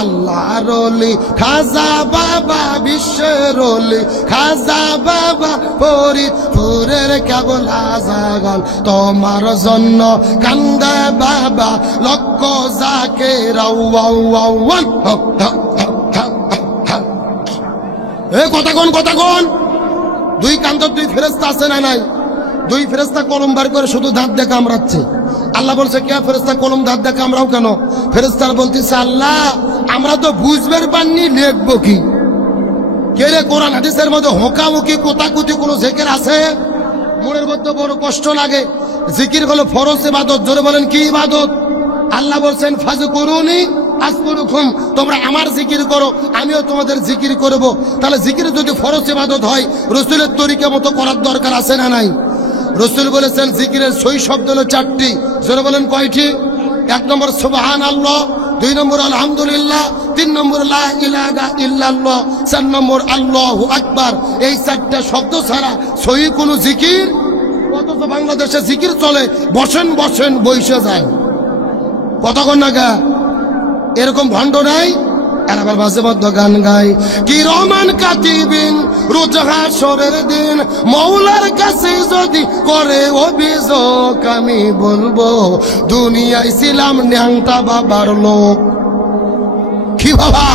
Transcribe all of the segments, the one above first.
আল্লাহর ওলি খাজা বাবা বিশ্বের ওলি খাজা বাবা ফরিদপুরের কেবল আজাগল তোমার জন্য কান্দে বাবা লক্ষ জাকের কথা কোন দুই কান্তর দুই ফেরেশতা আছে না নাই? দুই ফেরেশতা কলম বার করে শুধু দাঁত দিয়ে কামড়াচ্ছে। আল্লাহ বলছে কে ফেরেশতা কলম দাঁত দিয়ে কামড়াও কেন? ফেরেশতারা বলতেছে আল্লাহ আমরা তো বুঝবার পাননি লিখবো কি। কে রে কোরআন হাদিসের মধ্যে হোকামুখি কোতাকুতি কোনো জিকির আছে? মনের মধ্যে বড় কষ্ট লাগে। জিকির হলো ফরজ ইবাদত। জোরে বলেন কি ইবাদত? আল্লাহ বলছেন ফাযকুরুনি আযকুরুকুম, তোমরা আমার জিকির করো আমিও তোমাদের জিকির করব। তাহলে জিকির যদি ফরজ ইবাদত হয় রাসূলের তরিকা মতো করার দরকার আছে না নাই? রাসূল বলেছেন জিকিরের সই শব্দ হলো চারটি। জোরে বলেন কয়টি? এক নম্বর সুবহানাল্লাহ, দুই নম্বর আলহামদুলিল্লাহ, তিন নম্বর লা ইলাহা ইল্লাল্লাহ, চার নম্বর আল্লাহু আকবার। এই চারটা শব্দ ছাড়া সহি কোনো জিকির, অথচ বাংলাদেশে জিকির চলে বসেন বসে যায়। কতক্ষণ না গা এরকম ভণ্ড নাই? আর আবার মাঝে মধ্যে গান গায় কি রহমান কাতিবিন রোজ হাশরের দিন মৌলার কাছে যদি করে অভিযোগ আমি বলবো দুনিয়ায় ছিলাম ন্যাংটা বাবার লোক। কি বাবা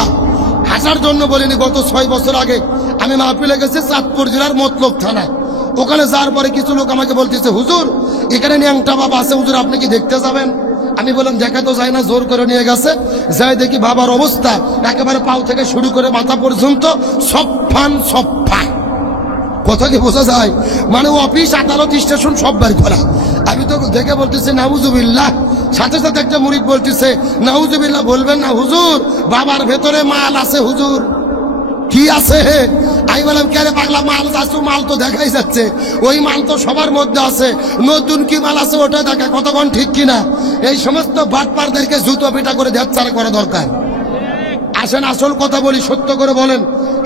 হাসার জন্য বলিনি। গত 6 বছর আগে আমি মাহফিলে গেছি চাঁদপুর জেলার মতলব থানায়। ওখানে যাওয়ার পরে কিছু লোক আমাকে বলতেছে হুজুর এখানে ন্যাংটা বাবা আছে, হুজুর আপনি কি দেখতে যাবেন? আমি বললাম দেখা তো যায় না, জোর করে নিয়ে গেছে। যাই দেখি বাবার অবস্থা একেবারে পাও থেকে শুরু করে মাথা পর্যন্ত সফান। কথা কি বোঝা যায়? মানে অফিস আদালত স্টেশন সব বাড়ি করা। আমি তো দেখে বলতেছি নাউজুবিল্লাহ। সাথে সাথে একটা মুরিদ বলতেছে নাউজুবিল্লাহ বলবেন না হুজুর, বাবার ভেতরে মাল আছে হুজুর। কি আছে? আমি বললাম কে রে পাগলা, মাল আছে, মাল তো দেখাই যাচ্ছে, ওই মাল তো সবার মধ্যে আছে, নতুন কি মাল আছে ওটা দেখা। কতক্ষণ ঠিক কিনা? এই সমস্ত বাটপারদেরকে জুতো পিটা করে ধ্যাৎসার করা দরকার। আসেন আসল কথা বলি, সত্য করে বলেন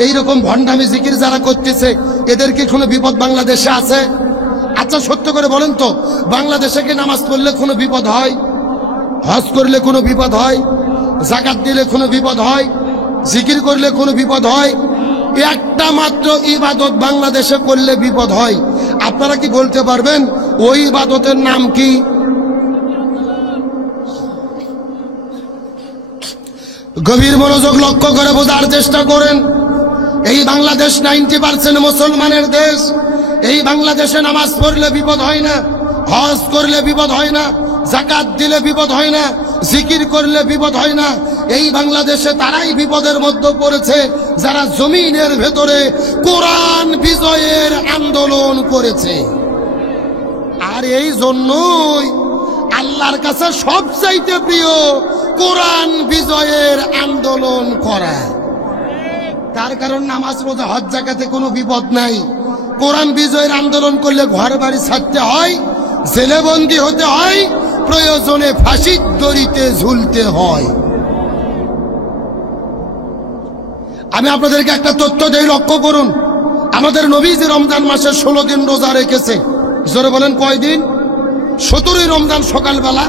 এইরকম ভণ্ডামি জিকির যারা করতেছে এদের কি কোনো বিপদ বাংলাদেশে আছে? আচ্ছা সত্য করে বলেন তো, বাংলাদেশে কি নামাজ পড়লে কোনো বিপদ হয়? হজ করলে কোনো বিপদ হয়? যাকাত দিলে কোনো বিপদ হয়? জিকির করলে কোনো বিপদ হয়? একটা মাত্র ইবাদত বাংলাদেশে করলে বিপদ হয়। আপনারা কি বলতে পারবেন ওই ইবাদতের নাম কি? গভীর মনোযোগ লক্ষ্য করে বোঝার চেষ্টা করেন। এই বাংলাদেশ 90% মুসলমানের দেশ। এই বাংলাদেশে নামাজ পড়লে বিপদ হয় না, হজ করলে বিপদ হয় না, যাকাত দিলে বিপদ হয় না, জিকির করলে বিপদ হয় না। এই বাংলাদেশে তারাই বিপদের মধ্যে পড়েছে যারা জমিনের ভেতরে কোরআন বিজয়ের আন্দোলন করেছে। আর এই জন্যই আল্লাহর কাছে সবচাইতে প্রিয় কোরআন বিজয়ের আন্দোলন করা। তার কারণ নামাজ রোজা হজ যাকাতে কোনো বিপদ নাই। কোরআন বিজয়ের আন্দোলন করলে ঘর বাড়ি ছাড়তে হয়, জেলেবন্দি হতে হয়, প্রয়োজনে ফাঁসির দড়িতে ঝুলতে হয়। আমি আপনাদেরকে একটা তথ্য দেই, লক্ষ্য করুন। আমাদের নবীজি রমজান মাসের 16 দিন রোজা রেখেছে। জোরে বলেন কয়দিন? 17ই রমজান সকালবেলা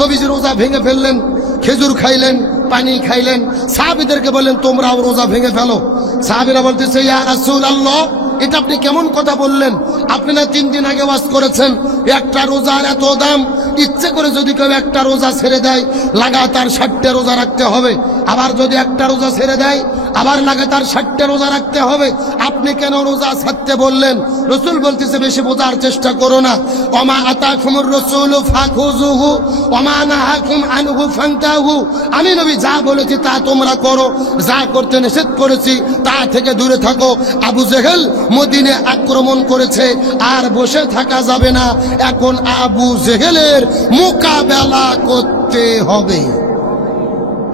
নবীজি রোজা ভেঙে ফেললেন, খেজুর খাইলেন, পানি খাইলেন। সাহাবীদেরকে বললেন তোমরাও রোজা ভেঙে ফেলো। সাহাবীরা বলতেছে ইয়া রাসূলুল্লাহ এটা আপনি কেমন কথা বললেন? আপনি না 3 দিন আগে ওয়াজ করেছেন একটা রোজার এত দাম, ইচ্ছে করে যদি কেউ একটা রোজা ছেড়ে দেয় লাগাতার 60টা রোজা রাখতে হবে, আবার যদি একটা রোজা ছেড়ে দেয় আবার লাগাতার 60টা রোজা রাখতে হবে। আপনি কেন রোজা ছাড়তে বললেন? রাসূল বলতেছে বেশি বোঝার চেষ্টা করো না। ওমা আতাকুমুর রাসূলু ফাখুযুহু ওমা নাহাকুম আনহু ফান্তাহু। আমি নবী যা বলেছি তা তোমরা করো, যা করতে নিষেধ করেছি তা থেকে দূরে থাকো। আবু জেহেল মদিনে আক্রমণ করেছে, আর বসে থাকা যাবে না। এখন আবু জেহেলের মোকাবেলা করতে হবে।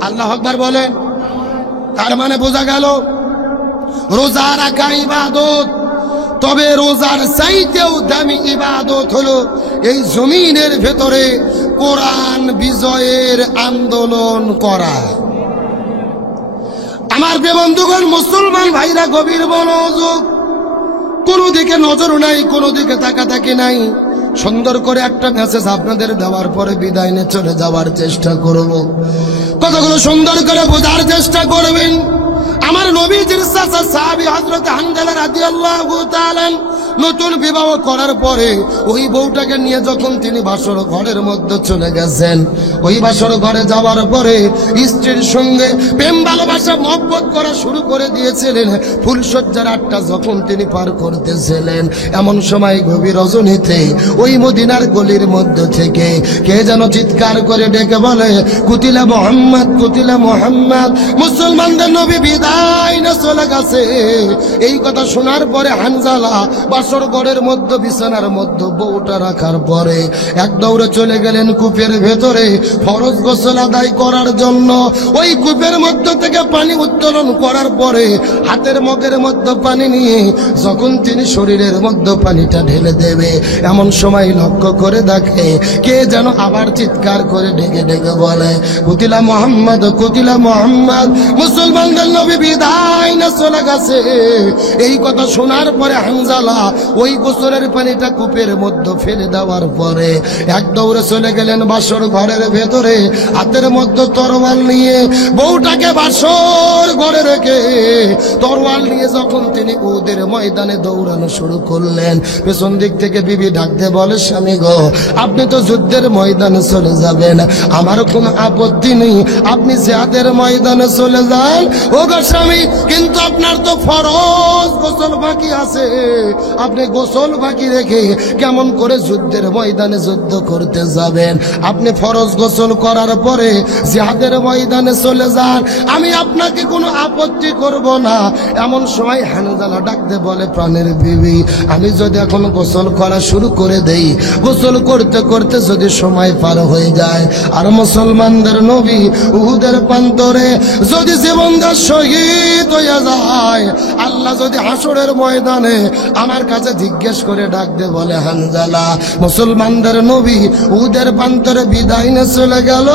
আল্লাহু আকবার বলেন। তার মানে বোঝা গেল রোজা রাখা ইবাদত, তবে রোজার চাইতেও দামি ইবাদত হলো এই জমিনের ভেতরে কোরআন বিজয়ের আন্দোলন করা। আমার প্রিয় বন্ধুগণ, মুসলমান ভাইরা গভীর মনোযোগ। কোনো দিকে নজর নাই, কোনো দিকে তাকাতাকি নাই। সুন্দর করে একটা মেসেজ আপনাদের দেওয়ার পরে বিদায় নিয়ে চলে যাওয়ার চেষ্টা করব। কথাগুলো সুন্দর করে বোঝার চেষ্টা করবেন। আমার নবীজির চাচা সাহাবী হযরত হানজালা রাদিয়াল্লাহু তাআলা নতুন বিবাহ করার পরে ওই বউটাকে নিয়ে যখন তিনি বাসর ঘরের মধ্যে চলে গেছেন, ওই বাসর ঘরে যাওয়ার পরে স্ত্রীর সঙ্গে প্রেম ভালোবাসা মহব্বত করা শুরু করে দিয়েছিলেন। ফুলসজ্জার আটটা যখন তিনি পার করতেছিলেন, এমন সময় গভীর রজনীতে ওই মদিনার গলির মধ্যে থেকে কে যেন চিৎকার করে ডেকে বলে, কুতিলা মুহাম্মদ, কুতিলা মুহাম্মদ, মুসলমানদের নবী বিদায় না চলে গেছে। এই কথা শোনার পরে হানজালা বাসর ঘরের মধ্যে বিছানার মধ্যে বউটা রাখার পরে এক দৌড়ে চলে গেলেন কূপের ভেতরে ফরজ গোসল আদায় করার জন্য। ওই কূপের মধ্যে থেকে পানি উত্তোলন করার পরে হাতের মগের মধ্যে পানি নিয়ে যখন তিনি শরীরের মধ্যে পানিটা ঢেলে দেবে, এমন সময় লক্ষ্য করে দেখে কে যেন আবার চিৎকার করে ডেকে ডেকে বলে, কুতিলা মুহাম্মদ, কুতিলা মুহাম্মদ, মুসলমানদের নবী বিদায় না চলে গেছে। এই কথা শোনার পরে হানজালা ওই গোসলের পানিটা কূপের মধ্যে ফেলে দেওয়ার পরে এক দৌড়ে চলে গেলেন বাসর ঘরের ভেতরে, হাতের মধ্যে তরোয়াল নিয়ে বউটাকে বাসর ঘরে রেখে তরোয়াল নিয়ে যখন তিনি উহুদের ময়দানে দৌড়ানো শুরু করলেন, পেছন দিক থেকে বিবি ডাকতে বলে, স্বামী গো, আপনি তো যুদ্ধের ময়দানে চলে যাবেন, আমার কোনো আপত্তি নেই, আপনি জিহাদের ময়দানে চলে যান ও গো স্বামী, কিন্তু আপনার তো ফরজ গোসল বাকি আছে, আপনি গোসল বাকি রেখে কেমন করে যুদ্ধের ময়দানে যুদ্ধ করতে যাবেন? আপনি ফরজ গোসল করার পরে জিহাদের ময়দানে চলে যান, আমি আপনাকে কোনো আপত্তি করব না। এমন সময় হানজালা ডাকতে বলে, প্রাণের বিবি, আমি যদি এখন গোসল করা শুরু করে দেই, গোসল করতে করতে যদি সময় পার হয়ে যায় আর মুসলমানদের নবী উহুদের প্রান্তরে যদি জীবনদার শহীদ হয়ে যায়, আল্লাহ যদি হাসরের ময়দানে আমার কাছে জিজ্ঞেস করে ডাকতে বলে, হানজালা, মুসলমানদের নবী উহুদের প্রান্তরে বিদায় নিয়ে চলে গেল,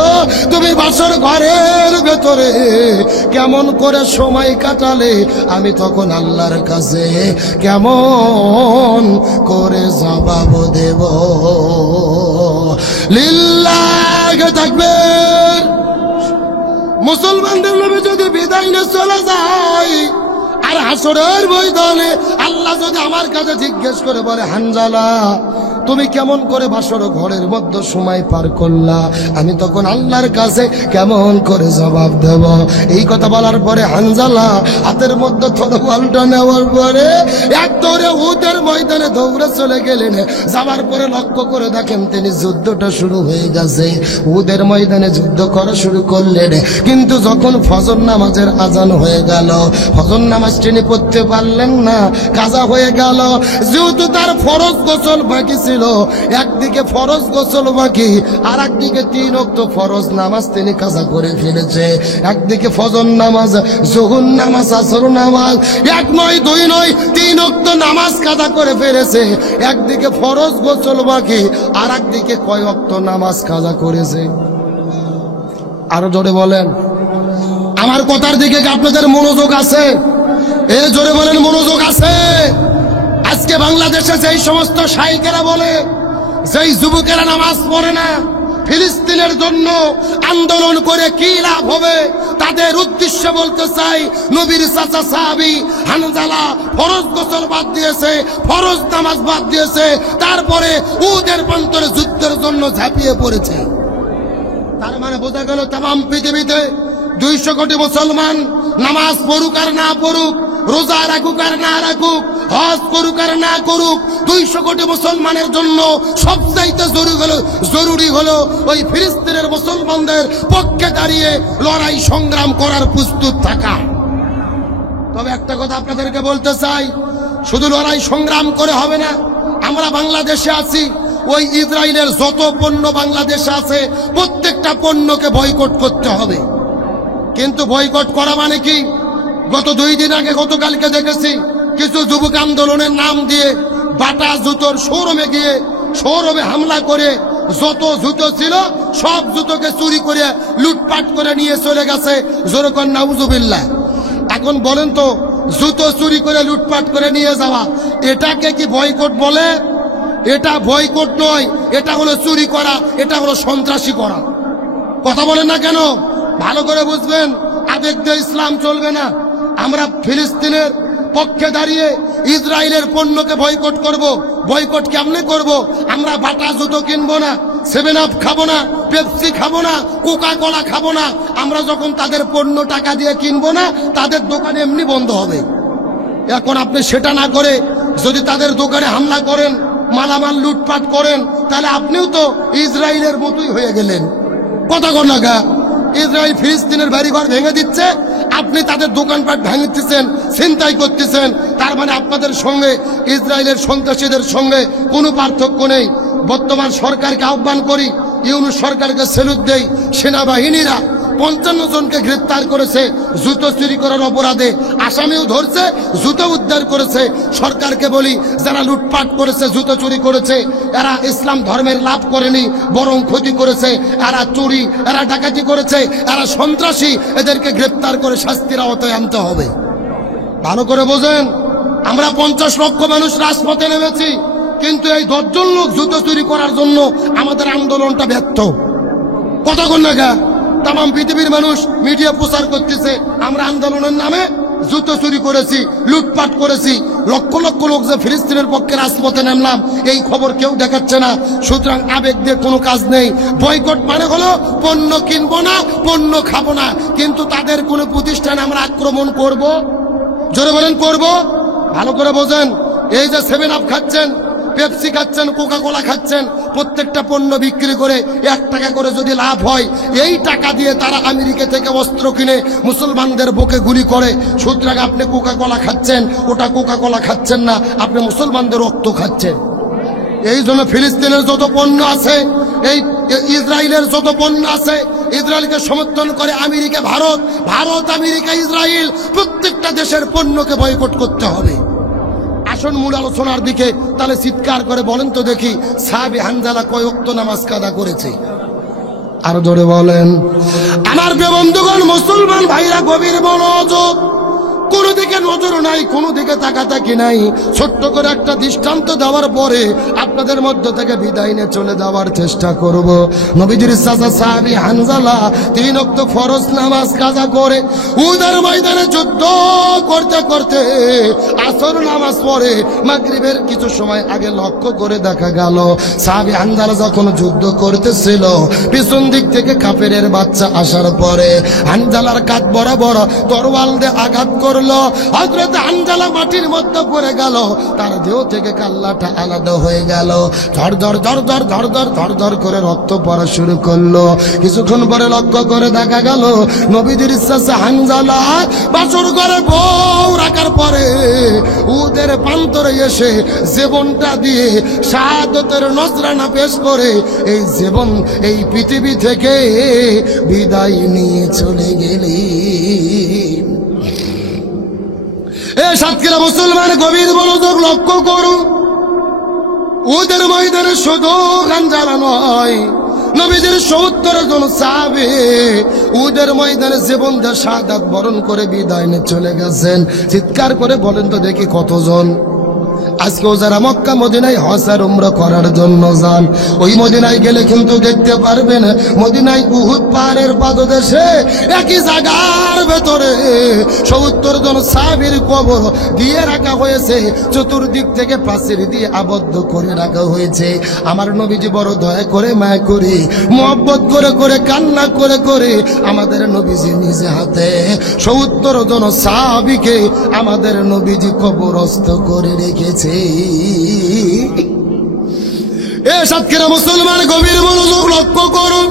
তুমি বাসর ঘরের ভেতরে কেমন করে সময় কাটালে, আমি তখন আল্লাহর কাছে কেমন করে জবাব দেব? লিল্লাহি তাকবীর। মুসলমানদের নবী যদি বিদায় নিয়ে চলে যায় আর হাসরের ময়দানে আল্লাহ যদি আমার কাছে জিজ্ঞেস করে বলে, হানজালা, তুমি কেমন করে বাসর ঘরের মধ্যে সময় পার করলা, আমি তখন আল্লাহর কাছে কেমন করে জবাব দেব? এই কথা বলার পরে হানজালা হাতের মধ্যে তরোয়ালটা নেওয়ার পরে এক দৌড়ে উহুদের ময়দানে দৌড়ে চলে গেলেন। যাওয়ার পরে লক্ষ্য করে দেখেন তিনি যুদ্ধটা শুরু হয়ে গেছে, উহুদের ময়দানে যুদ্ধ করা শুরু করলেন। কিন্তু যখন ফজর নামাজের আজান হয়ে গেল, ফজর নামাজ তিনি পড়তে পারলেন না, কাজা হয়ে গেল। যেহেতু তার ফরজ গোসল বাকি ছিল, একদিকে ফরজ গোসল বাকি আর একদিকে 3 ওয়াক্ত ফরজ নামাজ তিনি কাজা করে ফেলেছে। একদিকে ফজর নামাজ, যোহর নামাজ, আসর নামাজ, 1 নয় 2 নয় 3 ওয়াক্ত নামাজ কাজা করে ফেলেছে। একদিকে ফরজ গোসল বাকি আর একদিকে কয় ওয়াক্ত নামাজ কাজা করেছে? আরো জোরে বলেন। আমার কথার দিকে কি আপনাদের মনোযোগ আছে? এ জোরে বলেন, মনোযোগ আছে? আজকে বাংলাদেশে যেই সমস্ত শাইখেরা বলে, যেই যুবকেরা নামাজ পড়ে না, ফিলিস্তিনের জন্য আন্দোলন করে কি লাভ হবে, তাদের উদ্দেশ্যে বলতে চাই, নবীর চাচা সাহাবী হানজালা ফরজ গোসল বাদ দিয়েছে, ফরজ নামাজ বাদ দিয়েছে, তারপরে উহুদের প্রান্তরে যুদ্ধের জন্য ঝাঁপিয়ে পড়েছে। তার মানে বোঝা গেল তামাম পৃথিবীতে 200 কোটি মুসলমান নামাজ পড়ুক আর না পড়ুক, রোজা রাখুক আর না রাখুক, হজ করুক আর না করুক, 200 কোটি মুসলমানের জন্য সবচাইতে জরুরি হলো ওই ফিলিস্তিনের মুসলমানদের পক্ষে দাঁড়িয়ে লড়াই সংগ্রাম করার প্রস্তুত থাকা। তবে একটা কথা আপনাদেরকে বলতে চাই, শুধু লড়াই সংগ্রাম করে হবে না। আমরা বাংলাদেশে আছি, ওই ইসরায়েলের যত পণ্য বাংলাদেশে আছে প্রত্যেকটা পণ্যকে বয়কট করতে হবে। কিন্তু বয়কট করা মানে কি? গত 2 দিন আগে, গতকালকে দেখেছি কিছু যুবক আন্দোলনের নাম দিয়ে বাটা জুতোর শোরুমে গিয়ে শোরুমে হামলা করে যত জুতো ছিল সব জুতোকে চুরি করে লুটপাট করে নিয়ে চলে গেছে। জোরে কর নাউজুবিল্লাহ। এখন বলেন তো, জুতো চুরি করে লুটপাট করে নিয়ে যাওয়া, এটাকে কি বয়কট বলে? এটা বয়কট নয়, এটা হলো চুরি করা, এটা হলো সন্ত্রাসী করা। কথা বলেন না কেন? ভালো করে বুঝবেন, আবেগ দিয়ে ইসলাম চলবে না। আমরা ফিলিস্তিনের পক্ষে দাঁড়িয়ে ইসরায়েলের পণ্যকে বয়কট করব। বয়কট কেমনে করব? আমরা বাটা জুতো কিনবো না, 7 আপ খাবো না, পেপসি খাবো না, কোকা কোলা খাবো না। আমরা যখন তাদের পণ্য টাকা দিয়ে কিনবো না, তাদের দোকানে এমনি বন্ধ হবে। এখন আপনি সেটা না করে যদি তাদের দোকানে হামলা করেন, মালামাল লুটপাট করেন, তাহলে আপনিও তো ইসরায়েলের মতোই হয়ে গেলেন। কথা কন না গা? ইসরায়েল ফিলিস্তিনের বাড়িঘর ভেঙে দিচ্ছে, আপনি তাদের দোকানপাট ভেঙেছেন, ছিনতাই করতেছেন। তার মানে আপনাদের সঙ্গে ইসরায়েলের সন্ত্রাসীদের সঙ্গে কোনো পার্থক্য নেই। বর্তমান সরকারকে আহ্বান করি, ইউনূস সরকারকে স্যালুট দেই। সেনাবাহিনীরা 55 জনকে গ্রেফতার করেছে জুতো চুরি করার অপরাধে, আসামিও ধরছে, জুতো উদ্ধার করেছে। সরকারকে বলি, যারা লুটপাট করেছে, জুতো চুরি করেছে, এরা ইসলাম ধর্মের লাভ করেনি, বরং ক্ষতি করেছে। এরা চুরি, এরা ডাকাতি করেছে, এরা সন্ত্রাসী। এদেরকে গ্রেফতার করে শাস্তির আওতায় আনতে হবে। ভালো করে বোঝেন, আমরা 50 লক্ষ মানুষ রাজপথে নেমেছি, কিন্তু এই 10 জন লোক জুতো চুরি করার জন্য আমাদের আন্দোলনটা ব্যর্থ। কথা কন না গা? তাম পৃথিবীর মানুষ মিডিয়া প্রচার করতেছে আমরা আন্দোলনের নামে জুতো চুরি করেছি, লুটপাট করেছি। লক্ষ লক্ষ লোক যে ফিলিস্তিনের পক্ষে রাজপথে নামলাম, এই খবর কেউ দেখাচ্ছে না। সুতরাং আবেগ দিয়ে কোনো কাজ নেই। বয়কট মানে হলো পণ্য কিনবো না, পণ্য খাবো না, কিন্তু তাদের কোনো প্রতিষ্ঠানে আমরা আক্রমণ করব। জোরে বলেন করব। ভালো করে বোঝেন, এই যে 7 আপ খাচ্ছেন, পেপসি খাচ্ছেন, কোকা কোলা খাচ্ছেন, প্রত্যেকটা পণ্য বিক্রি করে 1 টাকা করে যদি লাভ হয়, এই টাকা দিয়ে তারা আমেরিকা থেকে অস্ত্র কিনে মুসলমানদের বুকে গুলি করে। সুতরাং আপনি কোকা কোলা খাচ্ছেন, ওটা কোকা কোলা খাচ্ছেন না, আপনি মুসলমানদের রক্ত খাচ্ছেন। এই জন্য ফিলিস্তিনের যত পণ্য আছে, এই ইসরায়েলের যত পণ্য আছে, ইসরায়েলকে সমর্থন করে America, Bharat, Bharat America Israel, প্রত্যেকটা দেশের পণ্যকে বয়কট করতে হবে। আসুন মূল আলোচনার দিকে। তাহলে চিৎকার করে বলেন তো দেখি, সাহাবী হানজালা কয় ওয়াক্ত নামাজ কাদা করেছে? আরো জোরে বলেন। আমার প্রিয় বন্ধুগণ, মুসলমান ভাইরা, গভীর মনোযোগ। কোনো দিকে নজর নাই, কোনো দিকে তাকাতাকি নাই। ছোট্ট করে একটা দৃষ্টান্ত দেওয়ার পরে আপনাদের মধ্য থেকে বিদায় নিয়ে চলে যাওয়ার চেষ্টা করব। নবীজির চাচা সাহাবী হানজালা 3 ওয়াক্ত ফরজ নামাজ কাজা করে উহুদের ময়দানে যুদ্ধ করতে করতে আসর নামাজ পড়ে মাগরিবের কিছু সময় আগে লক্ষ্য করে দেখা গেল, সাহাবী হানজালা যখন যুদ্ধ করতেছিল, পিছন দিক থেকে কাফেরের বাচ্চা আসার পরে হানজালার কাঁধ বরাবর তরোয়াল দিয়ে আঘাত করল। হযরত হানজালা মাটির মধ্যে পড়ে গেল, তার দেহ থেকে কাল্লাটা আলাদা হয়ে গেল। ধর ধর ধর ধর ধর ধর ধর ধর করে রক্ত পড়া শুরু করলো। কিছুক্ষণ পরে লক্ষ্য করে দেখা গেল, নবীজির চাচা হানজালা বাছুর করে বউ রাখার পরে উহুদের প্রান্তরে এসে জীবনটা দিয়ে শাহাদাতের নজরানা পেশ করে এই জীবন, এই পৃথিবী থেকে বিদায় নিয়ে চলে গেলেন। এ সাতক্ষীরা মুসলমান, গভীর মনোযোগ লক্ষ্য করুন। ওদের ময়দানে শুধু হানজালা নয়, নবীজির 70 জন সাহাবী ওদের ময়দানে জীবন দিয়ে শাহাদাত বরণ করে বিদায় নিয়ে চলে গেছেন। চিৎকার করে বলেন তো দেখি কতজন? আজকেও যারা মক্কা মদিনায় হজ আর উমরা করার জন্য যান, ওই মদিনায় গেলে কিন্তু দেখতে পারবেন, মদিনায় উহুদ পাহাড়ের পাদদেশে একই জায়গার ভেতরে 70 জন সাহাবীর কবর দিয়ে রাখা হয়েছে। চতুর্দিক থেকে প্রাচীর দিয়ে আবদ্ধ করে রাখা হয়েছে। আমার নবীজি বড় দয়া করে, মায়া করে, মহব্বত করে করে, কান্না করে করে আমাদের নবীজি নিজে হাতে 70 জন সাহাবীকে আমাদের নবীজি কবরস্থ করে রেখেছে। এ সাতক্ষীরা মুসলমান, গভীর মনোযোগ লক্ষ্য করুন।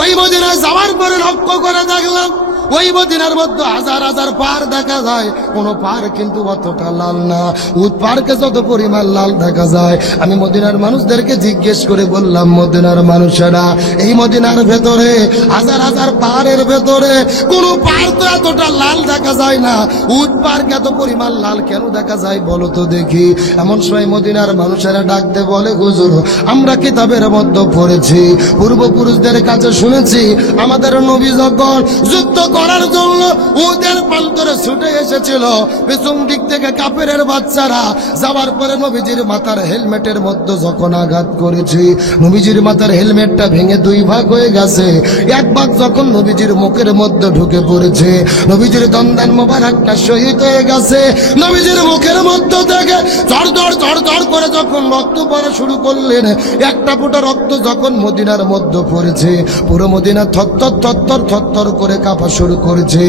ওই মদিনায় যাওয়ার পরে লক্ষ্য করে দেখলাম, ওই মদিনার মধ্যে হাজার হাজার পাহাড় দেখা যায়, কোন পাহাড় কিন্তু অতটা লাল না। উহুদ পাহাড়কে যত পরিমাণ লাল দেখা যায়, আমি মদিনার মানুষদেরকে জিজ্ঞেস করে বললাম, মদিনার মানুষেরা, এই মদিনার ভেতরে হাজার হাজার পাহাড়ের ভেতরে কোন পাহাড় তো এতটা লাল দেখা যায় না, উহুদ পাহাড়কে এত পরিমাণ লাল কেন দেখা যায় বলো তো দেখি? এমন সময় মদিনার মানুষেরা ডাকতে বলে, হুজুর, আমরা কিতাবের মধ্যে পড়েছি, পূর্বপুরুষদের কাছে শুনেছি, আমাদের নবী যখন যুদ্ধ করার জন্য উদের প্রান্তরে ছুটে এসেছিল। পেছন দিক থেকে কাফেরের বাচ্চারা যাওয়ার পরে নবীজির মাথার হেলমেটের মধ্যে যখন আঘাত করেছে, নবীজির মাথার হেলমেটটা ভেঙে দুই ভাগ হয়ে গেছে। এক ভাগ যখন নবীজির মুখের মধ্যে ঢুকে পড়েছে, নবীজির দন্দান মোবারকটা শহীদ হয়ে গেছে। নবীজির মুখের মধ্যে থেকে চড় করে যখন রক্ত পড়া শুরু করলেন, একটা ফোঁটা রক্ত যখন মদিনার মধ্যে পড়েছে, পুরো মদিনা থরথর করে কাঁপা শুরু করেছে।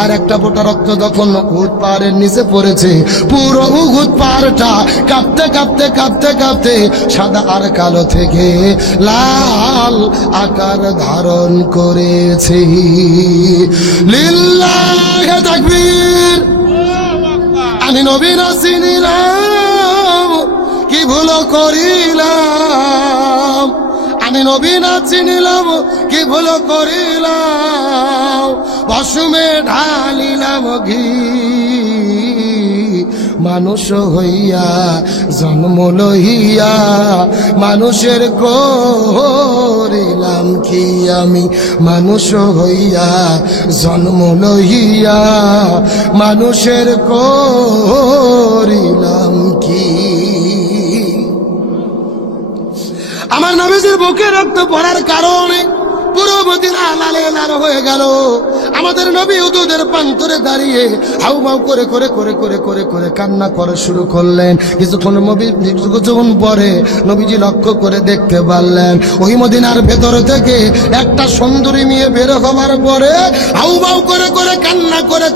আর একটা ফোঁটা রক্ত যখন উহুদ পাহাড়ের নিচে পড়েছে, পুরো উহুদ পাহাড়টা কাঁপতে সাদা আর কালো থেকে লাল আকার ধারণ করেছে। লিল্লাহি তাকবীর। আমি নবী না চিনিলাম, কি ভুল করিলাম। আমি নবী না চিনিলাম, কি ভুল করিলাম। ভস্মে ঢালিলাম ঘি, মানুষ হইয়া জন্ম লইয়া মানুষের করিলাম কি। আমি মানুষ হইয়া জন্ম লইয়া মানুষের করিলাম কি। আমার নবীজির বুকে রক্ত পড়ার কারণে পুরো মদিনা লালে লাল হয়ে গেল। আমাদের নবী উহুদের প্রান্তরে দাঁড়িয়ে হাউমাউ করে কান্না করা শুরু করলেন। কিছুক্ষণ পরে নবীজি লক্ষ্য করে দেখতে পারলেন, ওই মদিনার ভেতর থেকে একটা সুন্দরী মেয়ে বের হওয়ার পরে হাউমাউ করে কান্না করে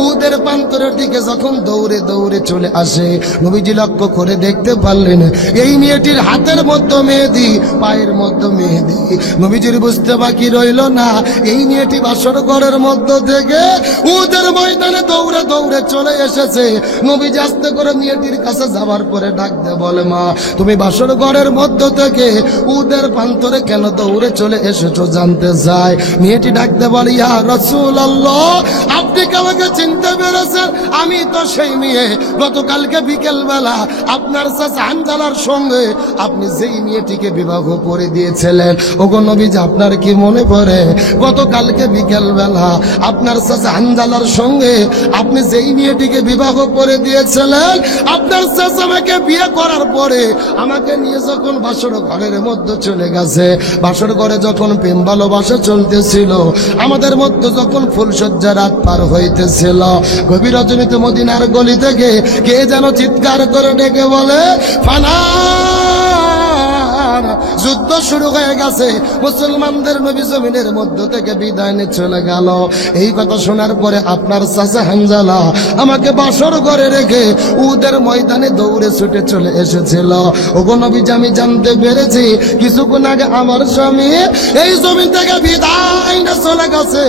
উহুদের প্রান্তরের দিকে যখন দৌড়ে চলে আসে, নবীজি লক্ষ্য করে দেখতে পারলেন এই মেয়েটির হাতের মধ্যে মেহেদি, পায়ের মধ্যে মেহেদি। নবীজির বুঝতে বাকি রইল না, এই মেয়েটি বাসর ঘরের মধ্য থেকে উহুদের ময়দানে দৌড়ে চলে এসেছে। নবীজি আস্তে করে মেয়েটির কাছে যাওয়ার পরে ডাক দিয়ে বলে, মা তুমি বাসর ঘরের মধ্য থেকে উহুদের প্রান্তরে কেন দৌড়ে চলে এসেছো জানতে চাই। মেয়েটি ডাক দিয়ে বলে, ইয়া রাসূলুল্লাহ, আপনি কি আমাকে চিনতে পেরেছেন? আমি তো সেই মেয়ে গতকালকে বিকেল বেলা আপনার চাচা হানজালার সঙ্গে আপনি যেই মেয়েটিকে বিবাহ করে দিয়েছিলেন। ওগো নবীজি, আপনার কি মনে পড়ে গতকালকে বিকেল বেলা আপনার চাচা হানজালার সঙ্গে আপনি যেই মেয়েটিকে বিবাহ করে দিয়েছিলেন? আপনার চাচা আমাকে বিয়ে করার পরে আমাকে নিয়ে যখন বাসর ঘরের মধ্যে চলে গেছে, বাসর ঘরে যখন প্রেম ভালোবাসা চলতেছিল, আমাদের মধ্যে যখন ফুলসজ্জা রাত পার হইতেছিল, গভীর রজনীতে মদিনার গলি থেকে কে যেন চিৎকার করে ডেকে বলে, ফানা যুদ্ধ শুরু হয়ে গেছে, মুসলমানদের নবী জমিনের মধ্য থেকে বিদায় নিয়ে চলে গেল। এই কথা শোনার পরে আপনার চাচা হানজালা আমাকে বাসর ঘরে রেখে উহুদের ময়দানে দৌড়ে ছুটে চলে এসেছিল। ওগো নবীজি, আমি জানতে পেরেছি কিছুক্ষণ আগে আমার স্বামী এই জমিন থেকে বিদায় নিয়ে চলে গেছে,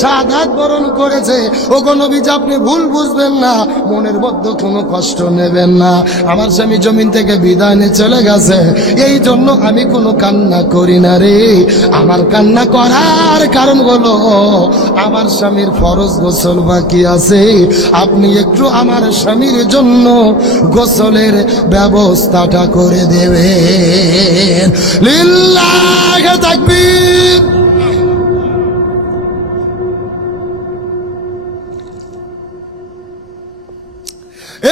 শাহাদাত বরণ করেছে। ওগো নবীজি, আপনি ভুল বুঝবেন না, মনের মধ্যে কোনো কষ্ট নেবেন না। আমার স্বামী জমিন থেকে বিদায় নিয়ে চলে গেছে, এই জন্য আমি কোনো কান্না করি না রে। আমার কান্না করার কারণ হলো আমার স্বামীর ফরজ গোসল বাকি আছে। আপনি একটু আমার স্বামীর জন্য গোসলের ব্যবস্থাটা করে দেবেন। লিল্লাহি তাকবীর।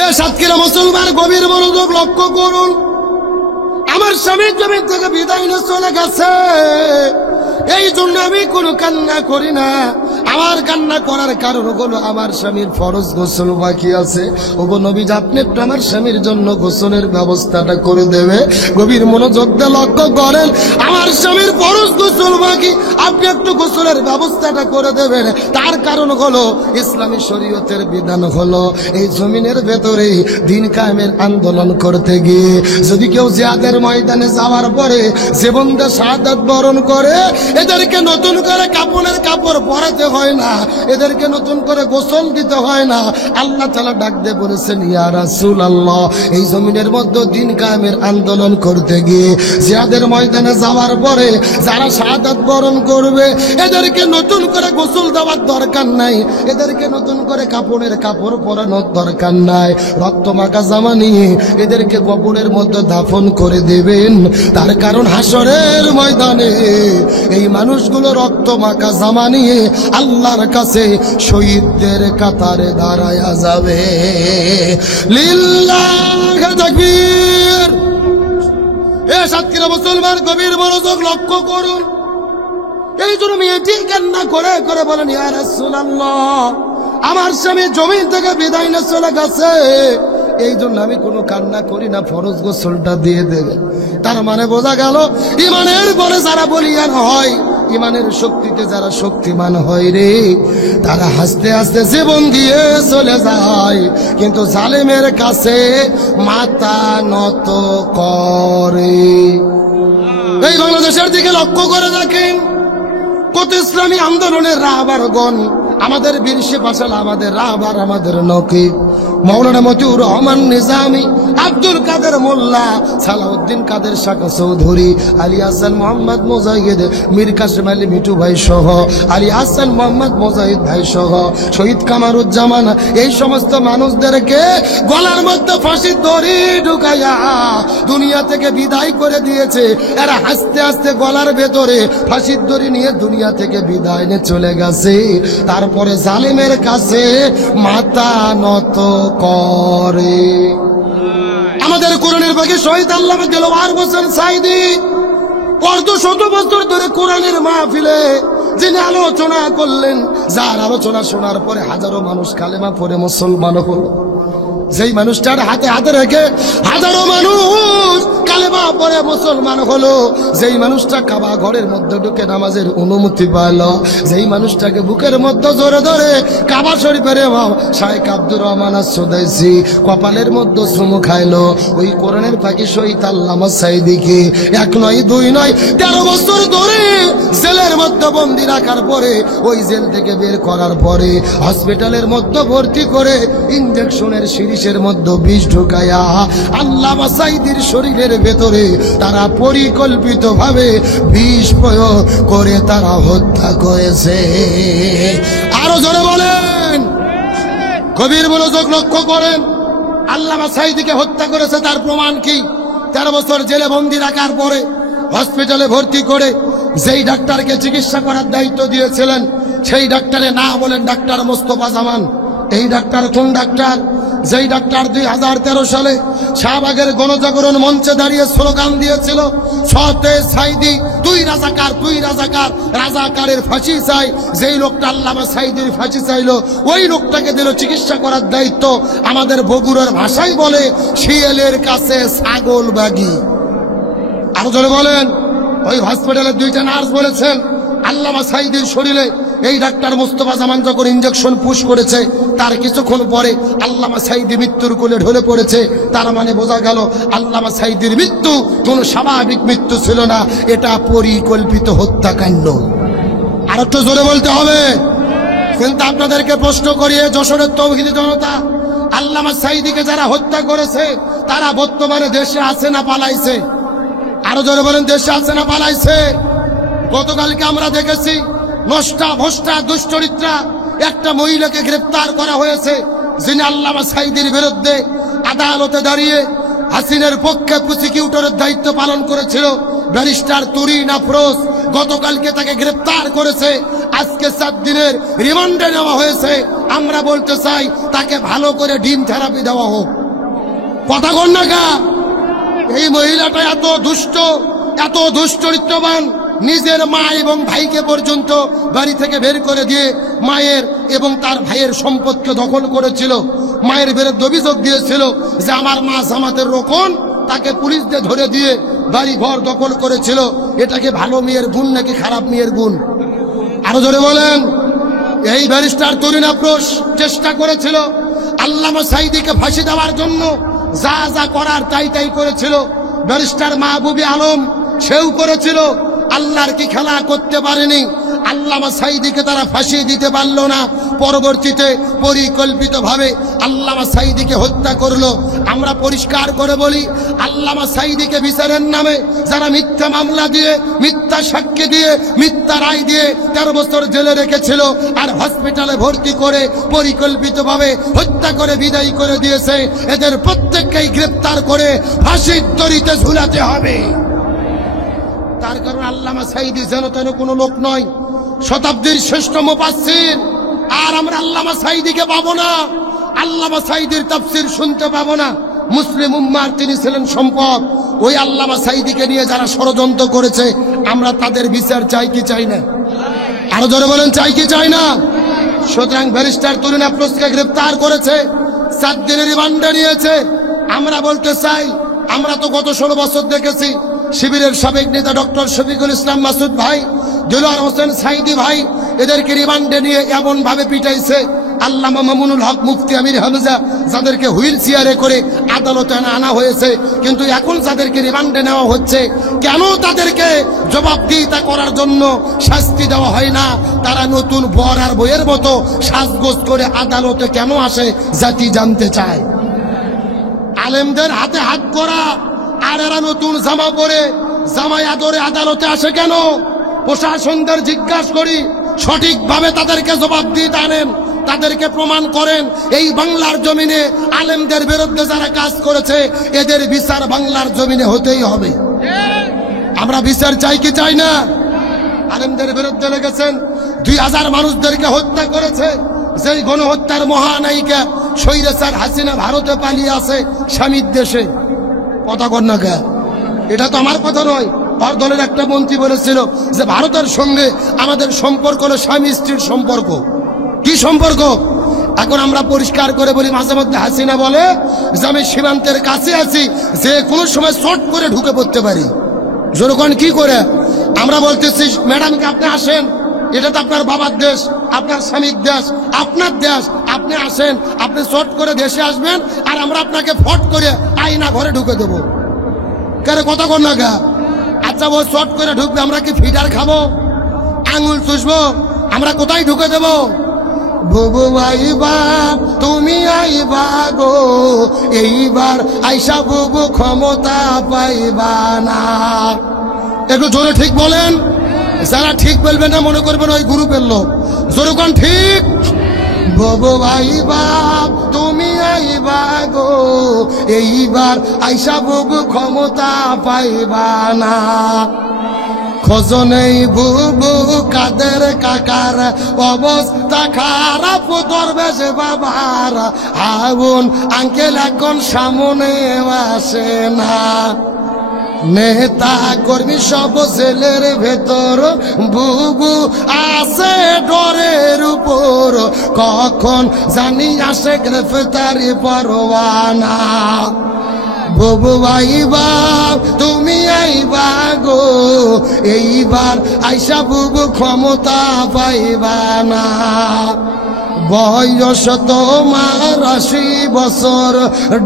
এ সাতক্ষীরা মুসলমান, গভীর মনোযোগ লক্ষ্য করুন। আমার স্বামী জমিন থেকে বিদায় নিয়ে চলে গেছে, এই জন্য আমি কোনো কান্না করি না। আমার কান্না করার কারণ হলো আমার স্বামীর ফরজ গোসল বাকি আছে। ওগো নবীজি, আপনি একটু আমার স্বামীর জন্য গোসলের ব্যবস্থাটা করে দেবে। গভীর মনোযোগ দিয়ে লক্ষ্য করেন, আমার স্বামীর ফরজ গোসল বাকি, আপনি একটু গোসলের ব্যবস্থাটা করে দেবেন। তার কারণ হলো ইসলামী শরীয়তের বিধান হলো এই জমিনের ভেতরে দিন কায়েমের আন্দোলন করতে গিয়ে যদি কেউ জিহাদের ময়দানে যাওয়ার পরে জীবনটা শাহাদাত বরণ করে, এদেরকে নতুন করে কাপড়ের কাপড় পরাতে হয় না, এদেরকে নতুন করে গোসল দিতে হয় না। আল্লাহ তাআলা ডাক দিয়ে বলেছেন, ইয়া রাসূলুল্লাহ, এই জমিনের মধ্যে দিন কায়েমের আন্দোলন করতে গিয়ে জিহাদের ময়দানে যাওয়ার পরে যারা শাহাদাত বরণ করবে এদেরকে নতুন করে গোসল দেওয়ার দরকার নাই, এদেরকে নতুন করে কাপড়ের কাপড় পরানোর দরকার নাই। রক্ত মাখা জামা নিয়ে এদেরকে কবরের মধ্যে দাফন করে দেবেন। তার কারণ হাসরের ময়দানে এই মানুষগুলো রক্ত মাখা জামা নিয়ে আল্লাহর কাছে শহীদদের কাতারে দাঁড়ায়া যাবে। লিল্লাহি তাকবীর। এ সাতক্ষীরা মুসলমান গভীর মনোযোগ লক্ষ্য করুন। এই জন্য মেয়েটি কান্না করে করে বলেন, ইয়া রাসূলুল্লাহ, আমার স্বামী জমিন থেকে বিদায় নিয়ে চলে গেছে, এই জন্য আমি কোনো কান্না করি না, ফরজ গোসলটা দিয়ে দেবে। তার মানে বোঝা গেল ইমানের পরে যারা বলিয়ান হয়, ইমানের শক্তিতে যারা শক্তিমান হয় রে, তারা হাসতে হাসতে জীবন দিয়ে চলে যায়, কিন্তু জালেমের কাছে মাথা নত করে। এই বাংলাদেশের দিকে লক্ষ্য করে দেখেন, কত ইসলামী আন্দোলনের রাহবারগণ, আমাদের বীর সেপাশাল, আমাদের রাহবার, আমাদের নকিব মৌলানা মতিউর রহমান নিজামী, আব্দুল কাদের মোল্লা, সালাউদ্দিন কাদের শাকা চৌধুরী, আলী হাসান মোহাম্মদ মুজাহিদ, মীর কাসেম আলী মিঠু ভাই সহ, আলী হাসান মোহাম্মদ মুজাহিদ ভাই সহ, শহীদ কামারুজ্জামান, এই সমস্ত মানুষদেরকে গলার মধ্যে ফাঁসির দড়ি ঢুকাইয়া দুনিয়া থেকে বিদায় করে দিয়েছে। এরা হাসতে হাসতে গলার ভেতরে ফাঁসির দড়ি নিয়ে দুনিয়া থেকে বিদায় নিয়ে চলে গেছে। তারপরে জালিমের কাছে মাথা নত করে। আমাদের কোরআনের পাখি শহীদ আল্লামা দেলোয়ার হোসেন সাঈদী অর্ধশত বছর ধরে কোরআনের মাহফিলে যিনি আলোচনা করলেন, যার আলোচনা শোনার পরে হাজারো মানুষ কালেমা পড়ে মুসলমান হলো, যেই মানুষটার হাতে হাতে রেখে হাজারো মানুষ কালেমা পড়ে মুসলমান হলো, যেই মানুষটা কাবা ঘরের মধ্যে ঢুকে নামাজের অনুমতি পাইল, যেই মানুষটাকে বুকের মধ্যে জোরে ধরে কাবা শরীফের ইমাম শাইখ আব্দুর রহমান আস-সুদাইসি কপালের মধ্যে চুমু খাইলো, ওই কোরআনের পাখি শহীদ আল্লামা সাঈদীকে 1 নয় 2 নয় 13 বছর ধরে জেলের মধ্যে বন্দী রাখার পরে, ওই জেল থেকে বের করার পরে হসপিটালের মধ্যে ভর্তি করে ইনজেকশনের সিরিজের মধ্যে বিষ ঢুকায়া আল্লামা সাঈদীর শরীরের ভেতরে তারা পরিকল্পিতভাবে বিষ প্রয়োগ করে তারা হত্যা করেছে। আরো জোরে বলেন, গভীর মনোযোগ লক্ষ্য করেন। আল্লামা সাঈদীকে হত্যা করেছে, তার প্রমাণ কি? 13 বছর জেলে বন্দী রাখার পরে হসপিটালে ভর্তি করে যেই ডাক্তারকে চিকিৎসা করার দায়িত্ব দিয়েছিলেন, সেই ডাক্তারের নাম বলেন ডাক্তার মোস্তফা জামান। এই ডাক্তার কোন ডাক্তার? যেই ডাক্তার 2013 সালে শাহবাগের গণজাগরণ মঞ্চে দাঁড়িয়ে স্লোগান দিয়েছিল, সতে সাঈদী তুই রাজাকার, তুই রাজাকার, রাজাকারের ফাঁসি চাই। যেই লোকটা আল্লামা সাঈদীর ফাঁসি চাইলো, ওই লোকটাকে দিল চিকিৎসা করার দায়িত্ব। আমাদের বগুড়ার ভাষায় বলে শিয়ালের কাছে ছাগল বাগি। আরো জোরে বলেন। ওই হসপিটালের 2টা নার্স বলেছেন, আল্লামা সাঈদীর শরীরে এই ডাক্তার মোস্তফা জামান যখন ইনজেকশন পুশ করেছে, তার কিছুক্ষণ পরে আল্লামা সাঈদী মৃত্যুর কোলে ঢলে পড়েছে। তার মানে বোঝা গেল আল্লামা সাঈদীর মৃত্যু কোন স্বাভাবিক মৃত্যু ছিল না, এটা পরিকল্পিত হত্যাকাণ্ড। আর একটু জোরে বলতে হবে। কিন্তু আপনাদেরকে প্রশ্ন করিয়ে, যশোরের তৌহিদি জনতা, আল্লামা সাঈদীকে যারা হত্যা করেছে তারা বর্তমানে দেশে আছে না পালাইছে? আরো জোরে বলেন, দেশে আছে না পালাইছে? গতকালকে আমরা দেখেছি নষ্টা ভষ্টা দুশ্চরিত্রা একটা মহিলাকে গ্রেফতার করা হয়েছে, যিনি আল্লামা সাঈদীর বিরুদ্ধে আদালতে দাঁড়িয়ে হাসিনের পক্ষে প্রসিকিউটরের দায়িত্ব পালন করেছিল, ব্যারিস্টার তুরিন আফরোজ। গতকালকে তাকে গ্রেফতার করেছে, আজকে 7 দিনের রিমান্ডে নেওয়া হয়েছে। আমরা বলতে চাই তাকে ভালো করে ডিম থেরাপি দেওয়া হোক। কথা কন না গা? এই মহিলাটা এত দুষ্ট, এত দুশ্চরিত্রবান, নিজের মা এবং ভাইকে পর্যন্ত বাড়ি থেকে বের করে দিয়ে মায়ের এবং তার ভাইয়ের সম্পদকে দখল করেছিল। মায়ের বিরুদ্ধে অভিযোগ দিয়েছিল যে আমার মা জামাতের রোকন, তাকে পুলিশ দিয়ে ধরে দিয়ে বাড়ি ঘর দখল করেছিল। এটাকে ভালো মেয়ের গুণ নাকি খারাপ মেয়ের গুণ? আরো জোরে বলেন। এই ব্যারিস্টার তুরিন আফরোজ চেষ্টা করেছিল আল্লামা সাঈদীকে ফাঁসি দেওয়ার জন্য, যা যা করার তাই তাই করেছিল। ব্যারিস্টার মাহবুবী আলম সেও করেছিল। আল্লাহর কি খেলা করতে পারেনি? আল্লামা সাঈদীকে তারা ফাঁসি দিতে পারল না। পরবর্তীতে পরিকল্পিতভাবে আল্লামা সাঈদীকে হত্যা করলো। আমরা পরিষ্কার করে বলি, আল্লামা সাঈদীকে বিচারের নামে যারা মিথ্যা মামলা দিয়ে, মিথ্যা সাক্ষী দিয়ে, মিথ্যা রায় দিয়ে 13 বছর জেলে রেখেছিল আর হসপিটালে ভর্তি করে পরিকল্পিতভাবে হত্যা করে বিদায় করে দিয়েছে, এদের প্রত্যেককেই গ্রেফতার করে ফাঁসির দড়িতে ঝুলাতে হবে। তার কারণ আল্লামা সাঈদী যেন তেন কোনো লোক নয়, শতাব্দীর শ্রেষ্ঠ মুফাসসির। আর আমরা আল্লামা সাঈদীকে পাবো না, আল্লামা সাঈদীর তাফসীর শুনতে পাবো না। মুসলিম উম্মার তিনি ছিলেন সম্পদ। ওই আল্লামা সাঈদীকে নিয়ে যারা ষড়যন্ত্র করেছে, আমরা তাদের বিচার চাই কি চাই না? আরো জোরে বলেন, চাই কি চাই না? সুতরাং ব্যারিস্টার তরুণ আফরোজকে গ্রেফতার করেছে, 7 দিনের রিমান্ডে নিয়েছে। আমরা বলতে চাই, আমরা তো গত 16 বছর দেখেছি শিবিরের সাবেক নেতা ডক্টর শফিকুল ইসলাম মাসুদ ভাই, দেলোয়ার হোসেন সাঈদী ভাই, এদেরকে রিমান্ডে নিয়ে এমন ভাবে পিটাইছে। আল্লামা মামুনুল হক, মুফতি আমির হামজা, যাদেরকে হুইল চেয়ারে করে আদালতে আনা হয়েছে, কিন্তু এখন যাদেরকে রিমান্ডে নেওয়া হচ্ছে, কেন তাদেরকে জবাবদিহিতা করার জন্য শাস্তি দেওয়া হয় না? তারা নতুন বর আর বইয়ের মতো সাজগোজ করে আদালতে কেন আসে, জাতি জানতে চায়। আলেমদের হাতে হাত করা, আর এরা নতুন জামা পরে জামাই আদরে আদালতে আসে কেন? প্রশাসনদের জিজ্ঞাসা করি, সঠিকভাবে তাদেরকে জবাবদিহিতা আনেন, তাদেরকে প্রমাণ করেন। এই বাংলার জমিনে আলেমদের বিরুদ্ধে যারা কাজ করেছে, এদের বিচার বাংলার জমিনে হতেই হবে। আমরা বিচার চাই কি চাই না? আলেমদের বিরুদ্ধে লেগেছেন, 2000 মানুষদেরকে হত্যা করেছে। যেই গণহত্যার মহানায়িকা স্বৈরাচার হাসিনা ভারতে পালিয়ে আছে স্বামীর দেশে। কথা কর না কে? এটা তো আমার কথা নয়, আর দলের একটা মন্ত্রী বলেছিল যে ভারতের সঙ্গে আমাদের সম্পর্ক হলো স্বামী স্ত্রীর সম্পর্ক। কি সম্পর্ক? এখন আমরা পরিষ্কার করে বলি, মাঝে মধ্যে হাসিনা বলে যে আমি সীমান্তের কাছে আছি, যে কোনো সময় শর্ট করে ঢুকে পড়তে পারি। যখন কি করে আমরা বলতেছি, ম্যাডামকে আপনি আসেন, এটা তো আপনার বাবার দেশ, আপনার স্বামীর দেশ, আপনার দেশ, আপনি আসেন, আপনি শর্ট করে দেশে আসবেন, আর আমরা আপনাকে ফট করে আয়না ঘরে ঢুকে দেবো। কেন কথা কর না গা? আচ্ছা, ও শর্ট করে ঢুকবে, আমরা কি ফিডার খাবো, আঙুল চুষবো? আমরা কোথায় ঢুকে দেবো? বুবু আইবা, তুমি আইবা গো, এইবার আইসা বুবু ক্ষমতা পাইবা না। একটু জোরে ঠিক বলেন। যারা ঠিক বলবে না মনে করবেন ওই গ্রুপের লোক। জোরে কোন ঠিক? বুবু আইবা, তুমি আইবা গো, এইবার আইসা বুবু ক্ষমতা পাইবা না। খোঁজনেই বুবু কাদের কাকার অবস্থা খারাপ, দরবেশ বাবার আগুন আঙ্কেল এখন সামনে আসে না। নেতা কর্মী সব ছেলের ভেতর বুবু আছে ডরের উপর, কখন জানি আসে গ্রেফতারি পরোয়ানা। বুবু আইবা, তুমি আইবা গো, এইবার আইসা বুবু ক্ষমতা পাইবা না। বয়স তোমার 80 বছর,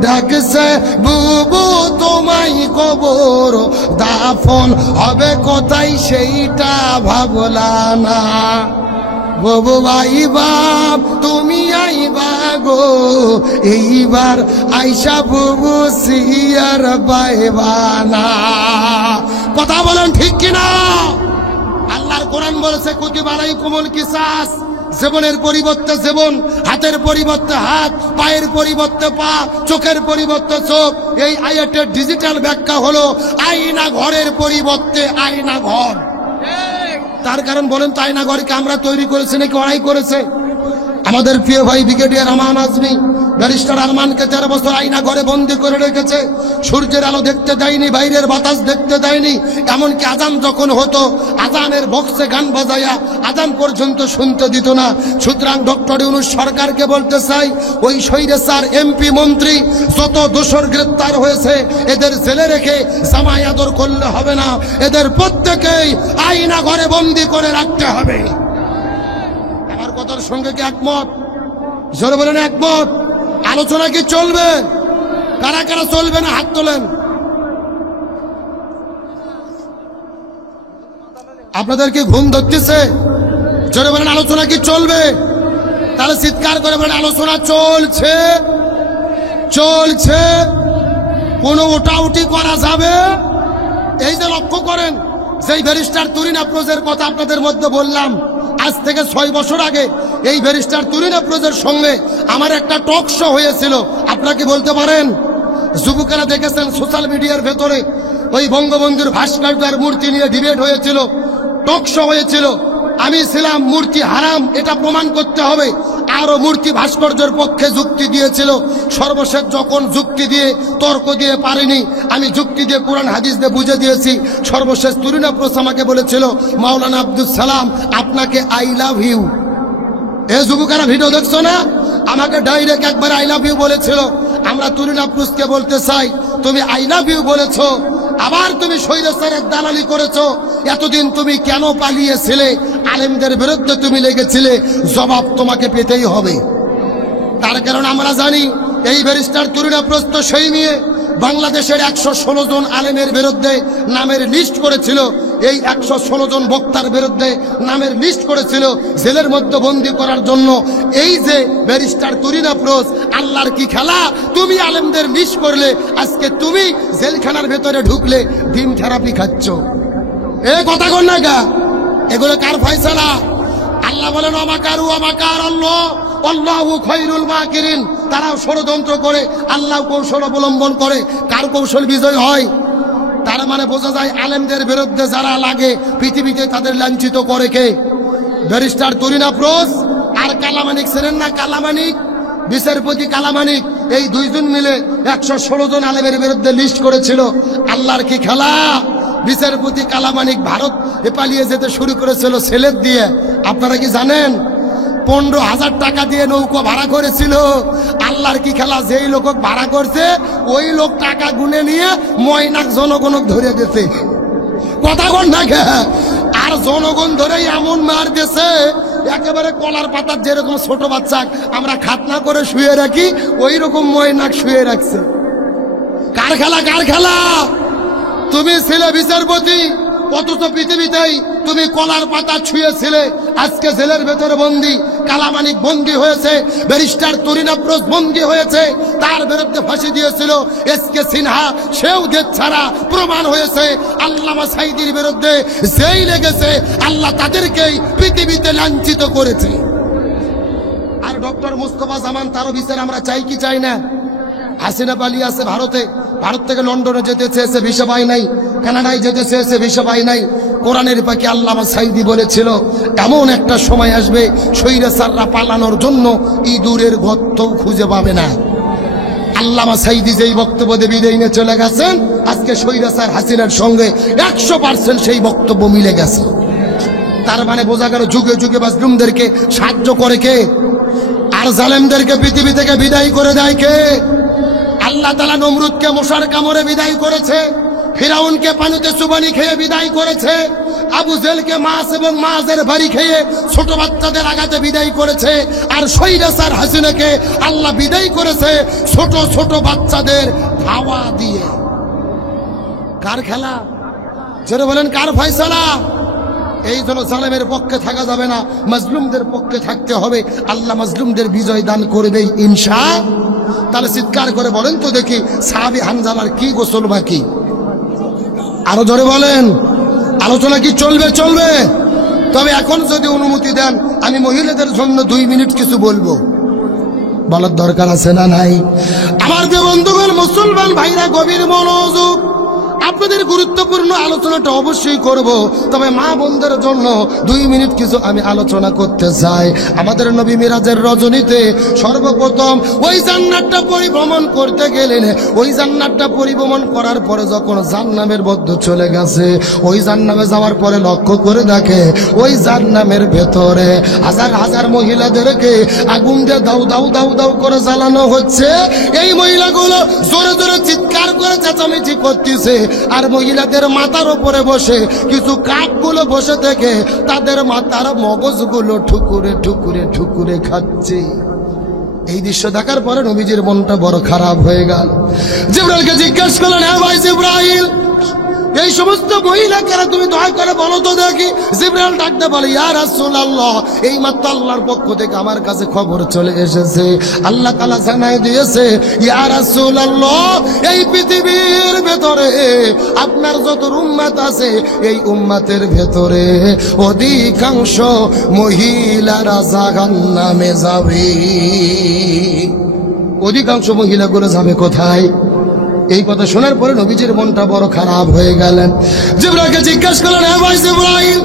ডাকছে বুবু তোমায় কবর, দাফন হবে কোথায় সেইটা ভাবলা না। বুবু আইবা, তুমি আইবা গো, এইবার আইসা বুবু সিয়ার পাইবা না। কথা বলেন ঠিক কিনা? আল্লাহর কোরআন বলেছে, কুতিবা আলাইকুমুল কিসাস, জীবনের পরিবর্তে জীবন, হাতের পরিবর্তে হাত, পায়ের পরিবর্তে পা, চোখের পরিবর্তে চোখ। এই আয়াতের ডিজিটাল ব্যাখ্যা হলো আয়না ঘরের পরিবর্তে আয়না ঘর। তার কারণ বলেন তো, আয়না ঘরকে আমরা তৈরি করেছি নাকি ওরাই করেছে? আমাদের প্রিয় ভাই ব্রিগেডিয়ার আমান আজমি, ব্যারিস্টার আরমানকে 13 বছর আয়না ঘরে বন্দি করে রেখেছে। সূর্যের আলো দেখতে দেয়নি, বাইরের বাতাস দেখতে দেয়নি, এমনকি আজান যখন হতো আজানের বক্সে গান বাজায়া আজান পর্যন্ত শুনতে দিত না। সুতরাং ডক্টর ইউনূস সরকারকে বলতে চাই, ওই স্বৈরাচার এমপি মন্ত্রী যত দোষর গ্রেপ্তার হয়েছে, এদের জেলে রেখে জামাই আদর করলে হবে না, এদের প্রত্যেকেই আয়না ঘরে বন্দি করে রাখতে হবে। আমার কথার সঙ্গে কি একমত? জোরে বলেন একমত। আলোচনা কি চলবে? কারা কারা চলবে না হাত তোলেন। আপনাদের কি ঘুম ধরতেছে? জোরে বলেন আলোচনা কি চলবে? তাহলে চিৎকার করে বলেন আলোচনা চলছে, চলছে, কোনো ওটাউটি করা যাবে? এই যে লক্ষ্য করেন, যেই ব্যারিস্টার তুরিন আফরোজের কথা আপনাদের মধ্যে বললাম, আজ থেকে 6 বছর আগে এই ব্যারিস্টার তুরিন আফরোজের সঙ্গে আমার একটা টক শো হয়েছিল। আপনারা কি বলতে পারেন? যুবকেরা দেখেছেন সোশ্যাল মিডিয়ার ভেতরে ওই বঙ্গবন্ধুর ভাস্কর্যের মূর্তি নিয়ে ডিবেট হয়েছিল, টক শো হয়েছিল। আমি ছিলাম মূর্তি হারাম, এটা প্রমাণ করতে হবে। আরো মূর্তি ভাস্কর্যের পক্ষে যুক্তি দিয়েছিল। সর্বশেষ যখন যুক্তি দিয়ে তর্ক দিয়ে পারিনি, আমি যুক্তি দিয়ে কোরআন হাদিস দিয়ে বুঝে দিয়েছি। সর্বশেষ তুরিন আফরোজ আমাকে বলেছিল, মাওলানা আব্দুল সালাম আপনাকে আই লাভ ইউ। এই যুবকেরা ভিডিও দেখছো না? আমাকে ডাইরেক্ট একবার আই লাভ ইউ বলেছিল। আমরা তুরিন আফরোজকে বলতে চাই, তুমি আই লাভ ইউ বলেছো, আবার তুমি স্বৈরাচারের দালালি করেছো। এতদিন তুমি কেন পালিয়েছিলে? আলেমদের বিরুদ্ধে তুমি লেগেছিলে, জবাব তোমাকে পেতেই হবে। তার কারণ আমরা জানি এই ব্যারিস্টার তুরিন আফরোজ তো সেই নিয়ে বাংলাদেশের 116 জন আলেমের বিরুদ্ধে নামের লিস্ট করেছিল। এই 116 জন বক্তার বিরুদ্ধে নামের লিস্ট করেছিল জেলের মধ্যে বন্দী করার জন্য। এই যে ব্যারিস্টার তুরিন আফরোজ, আল্লাহর কি খেলা! তুমি আলেমদের লিস্ট করলে, আজকে তুমি জেলখানার ভেতরে ঢুকলে ডিম থেরাপি খাচ্ছ। এ কথা কর না গা, এগুলো কার ফয়সালা? আল্লাহ বলেন আমাকারু আমাকার আল্লাহ আল্লাহু খায়রুল মাকিরিন। তারাও ষড়যন্ত্র করে, আল্লাহ কৌশল অবলম্বন করে। কার কৌশল বিজয় হয়? তার মানে বোঝা যায় আলেমদের বিরুদ্ধে যারা লাগে পৃথিবীতে তাদের লাঞ্ছিত করে কে? ব্যারিস্টার তুরিন আফরোজ আর কালামানিক ছিলেন না? কালামানিক, বিচারপতি কালামানিক, এই দুইজন মিলে 116 জন আলেমের বিরুদ্ধে লিস্ট করেছিল। আল্লাহর কি খেলা! বিচারপতি কালামানিক ভারত পালিয়ে যেতে শুরু করেছিল ছেলের দিয়ে। আপনারা কি জানেন? 15,000 টাকা দিয়ে নৌকো ভাড়া করেছিল। আল্লাহর কি খেলা! যেই লোক ভাড়া করছে ওই লোক টাকা গুনে নিয়ে ময়নাক জনগণক ধরে দিতে। কথা কোন থাকে? আর জনগণ ধরে এমন মার দিয়েছে, একেবারে কলার পাতার যেরকম ছোট বাচ্চা আমরা খাতনা করে শুয়ে রাখি, ওই রকম ময়নাক শুয়ে রাখছে। কার খেলা? কার খেলা? তুমি ছিলে বিচারপতি, অথচ পৃথিবীতেই তুমি কলার পাতা ছুঁয়েছিলে। আজকে জেলের ভেতরে বন্দী কালামানিক বন্দী হয়েছে, ব্যারিস্টার তুরিন আফরোজ বন্দী হয়েছে। তার বিরুদ্ধে ফাঁসি দিয়েছিল এসকে সিনহা, সেও দেশ ছাড়া প্রমাণ হয়েছে। আল্লামা সাঈদীর বিরুদ্ধে যেই লেগেছে, আল্লাহ তাদেরকেই পৃথিবীতে লাঞ্ছিত করেছে। আর ডক্টর মুস্তফা জামান, তারও বিচার আমরা চাই কি চাই না? হাসিনা পালিয়ে আছে ভারতে, ভারত থেকে লন্ডনে যেতে চেয়েছে, ভিসা পাই নাই। কানাডায় যেতে চেয়েছে, ভিসা পাই নাই। কোরআনের পাখি আল্লামা সাঈদী বলেছিল, এমন একটা সময় আসবে স্বৈরাচাররা পালানোর জন্য ইঁদুরের গর্ত খুঁজে পাবে না। আল্লামা সাঈদী যেই বক্তব্য দিয়ে বিদায় নিয়ে চলে গেছেন, আজকে স্বৈরাচার হাসিনার সঙ্গে 100% সেই বক্তব্য মিলে গেছে। তার মানে বোঝা গেল যুগে যুগে মাজলুমদেরকে সাহায্য করে কে? আর জালেমদেরকে পৃথিবী থেকে বিদায় করে দেয় কে? আল্লাহ তাআলা নমরুদকে মশার কামড়ে বিদায় করেছে, ফিরাউনকে পানিতে চুবানি খেয়ে বিদায় করেছে, আবু জেলকে মাছ এবং মাছের বাড়ি খেয়ে ছোট বাচ্চাদের আঘাতে বিদায় করেছে। আর স্বৈরাচার হাসিনাকে আল্লাহ বিদায় করেছে ছোট ছোট বাচ্চাদের হাওয়া দিয়ে। কার খেলা? জোরে বলেন কার ফয়সালা? এই জন্য জালেমের পক্ষে থাকা যাবে না, মাজলুমদের পক্ষে থাকতে হবে। আল্লাহ মাজলুমদের বিজয় দান করবে ইনশাআল্লাহ। তাহলে চিৎকার করে বলেন তো দেখি, সাহাবী হানজালার কি গোসল বাকি? আরো জোরে বলেন। আলোচনা কি চলবে? চলবে। তবে এখন যদি অনুমতি দেন, আমি মহিলাদের জন্য 2 মিনিট কিছু বলবো। বলার দরকার আছে না নাই? আমার যে বন্ধুগণ মুসলমান ভাইরা, গভীর মনোযোগ, আপনাদের গুরুত্বপূর্ণ আলোচনাটা অবশ্যই করব। তবে মা বোনদের জন্য 2 মিনিট কিছু আমি আলোচনা করতে চাই। আমাদের নবী মিরাজের রজনীতে সর্বপ্রথম ওই জান্নাতটা পরিভ্রমণ করতে গেলেন। ওই জান্নাতটা পরিভ্রমণ করার পরে যখন জান্নামের মধ্যে চলে গেছে, ওই জান্নামে যাওয়ার পরে লক্ষ্য করে দেখে ওই জান্নামের ভেতরে হাজার হাজার মহিলাদেরকে আগুন দিয়ে দাউ দাউ দাউ দাউ করে জ্বালানো হচ্ছে। এই মহিলাগুলো জোরে জোরে চিৎকার করে চেঁচামেচি করতেছে। আর মহিলাদের মাথার উপরে বসে কিছু কাকগুলো বসে থেকে তাদের মাথার মগজগুলো ঠুকুরে ঠুকুরে ঠুকুরে খাচ্ছে। এই দৃশ্য দেখার পরে নবীজির মনটা বড় খারাপ হয়ে গেল। জিবরাইলকে জিজ্ঞেস করলেন, হ্যাঁ ভাই জিবরাইল, এই সমস্ত মহিলাকে তুমি দয়া করে বলো তো দেখি। জিবরাইল ডাকতে বলে, ইয়া রাসূলুল্লাহ, এই মাত্র আল্লাহর পক্ষ থেকে আমার কাছে খবর চলে এসেছে, আল্লাহ তাআলা জানাই দিয়েছে, ইয়া রাসূলুল্লাহ, এই পৃথিবীর ভেতরে আপনার যত উম্মত আছে, এই উম্মতের ভেতরে অধিকাংশ মহিলারা জাহান্নামে যাবে। অধিকাংশ মহিলাগুলো যাবে কোথায়? এই কথা শোনার পরে নবীজির মনটা বড় খারাপ হয়ে গেলেন। জিবরাইলকে জিজ্ঞাসা করলেন, হে ভাই জিবরাইল,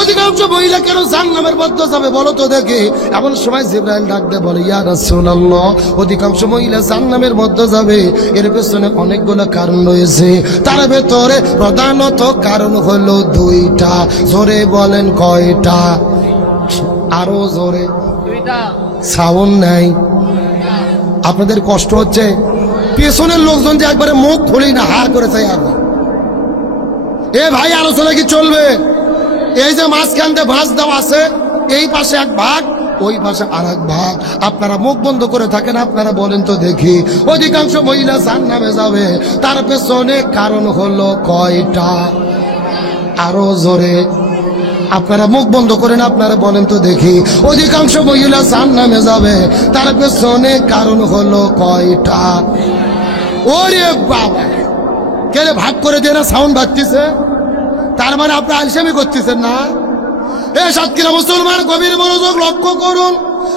অধিকাংশ মহিলা কেন জাহান্নামের মধ্যে যাবে বলো তো দেখি। এমন সময় জিবরাইল ডাকতে বলে, ইয়া রাসূলুল্লাহ, অধিকাংশ মহিলা জাহান্নামের মধ্যে যাবে, এর পেছনে অনেকগুলো কারণ রয়েছে। তার ভেতরে প্রধানত কারণ হলো দুইটা। জোরে বলেন কয়টা? আরো জোরে। সাউন্ড নাই। আপনাদের কষ্ট হচ্ছে? পেছনের লোকজন যে একবারে মুখ খুলেই না, হা করে চাই। আর এ ভাই, আলোচনা কি চলবে? এই যে মাঝখান দিয়ে ভাঁজ দেওয়া আছে, এই পাশে এক ভাগ, ওই পাশে আর এক ভাগ, আপনারা মুখ বন্ধ করে থাকেন। আপনারা বলেন তো দেখি, অধিকাংশ মহিলা জাহান্নামে যাবে, তার পেছনে কারণ হলো কয়টা? আরো জোরে। আপনারা মুখ বন্ধ করেন, আপনারা বলেন তো দেখি, অধিকাংশ মহিলা জাহান্নামে যাবে, তার পেছনে কারণ হলো কয়টা? ওরে বাবা, কে রে, ভাগ করে দিয়ে না সাউন্ড বাজতেছে? তার মানে আপনি আলসেমি করতেছেন না? এ সাতক্ষীরা মুসলমান, গভীর মনোযোগ লক্ষ্য করুন।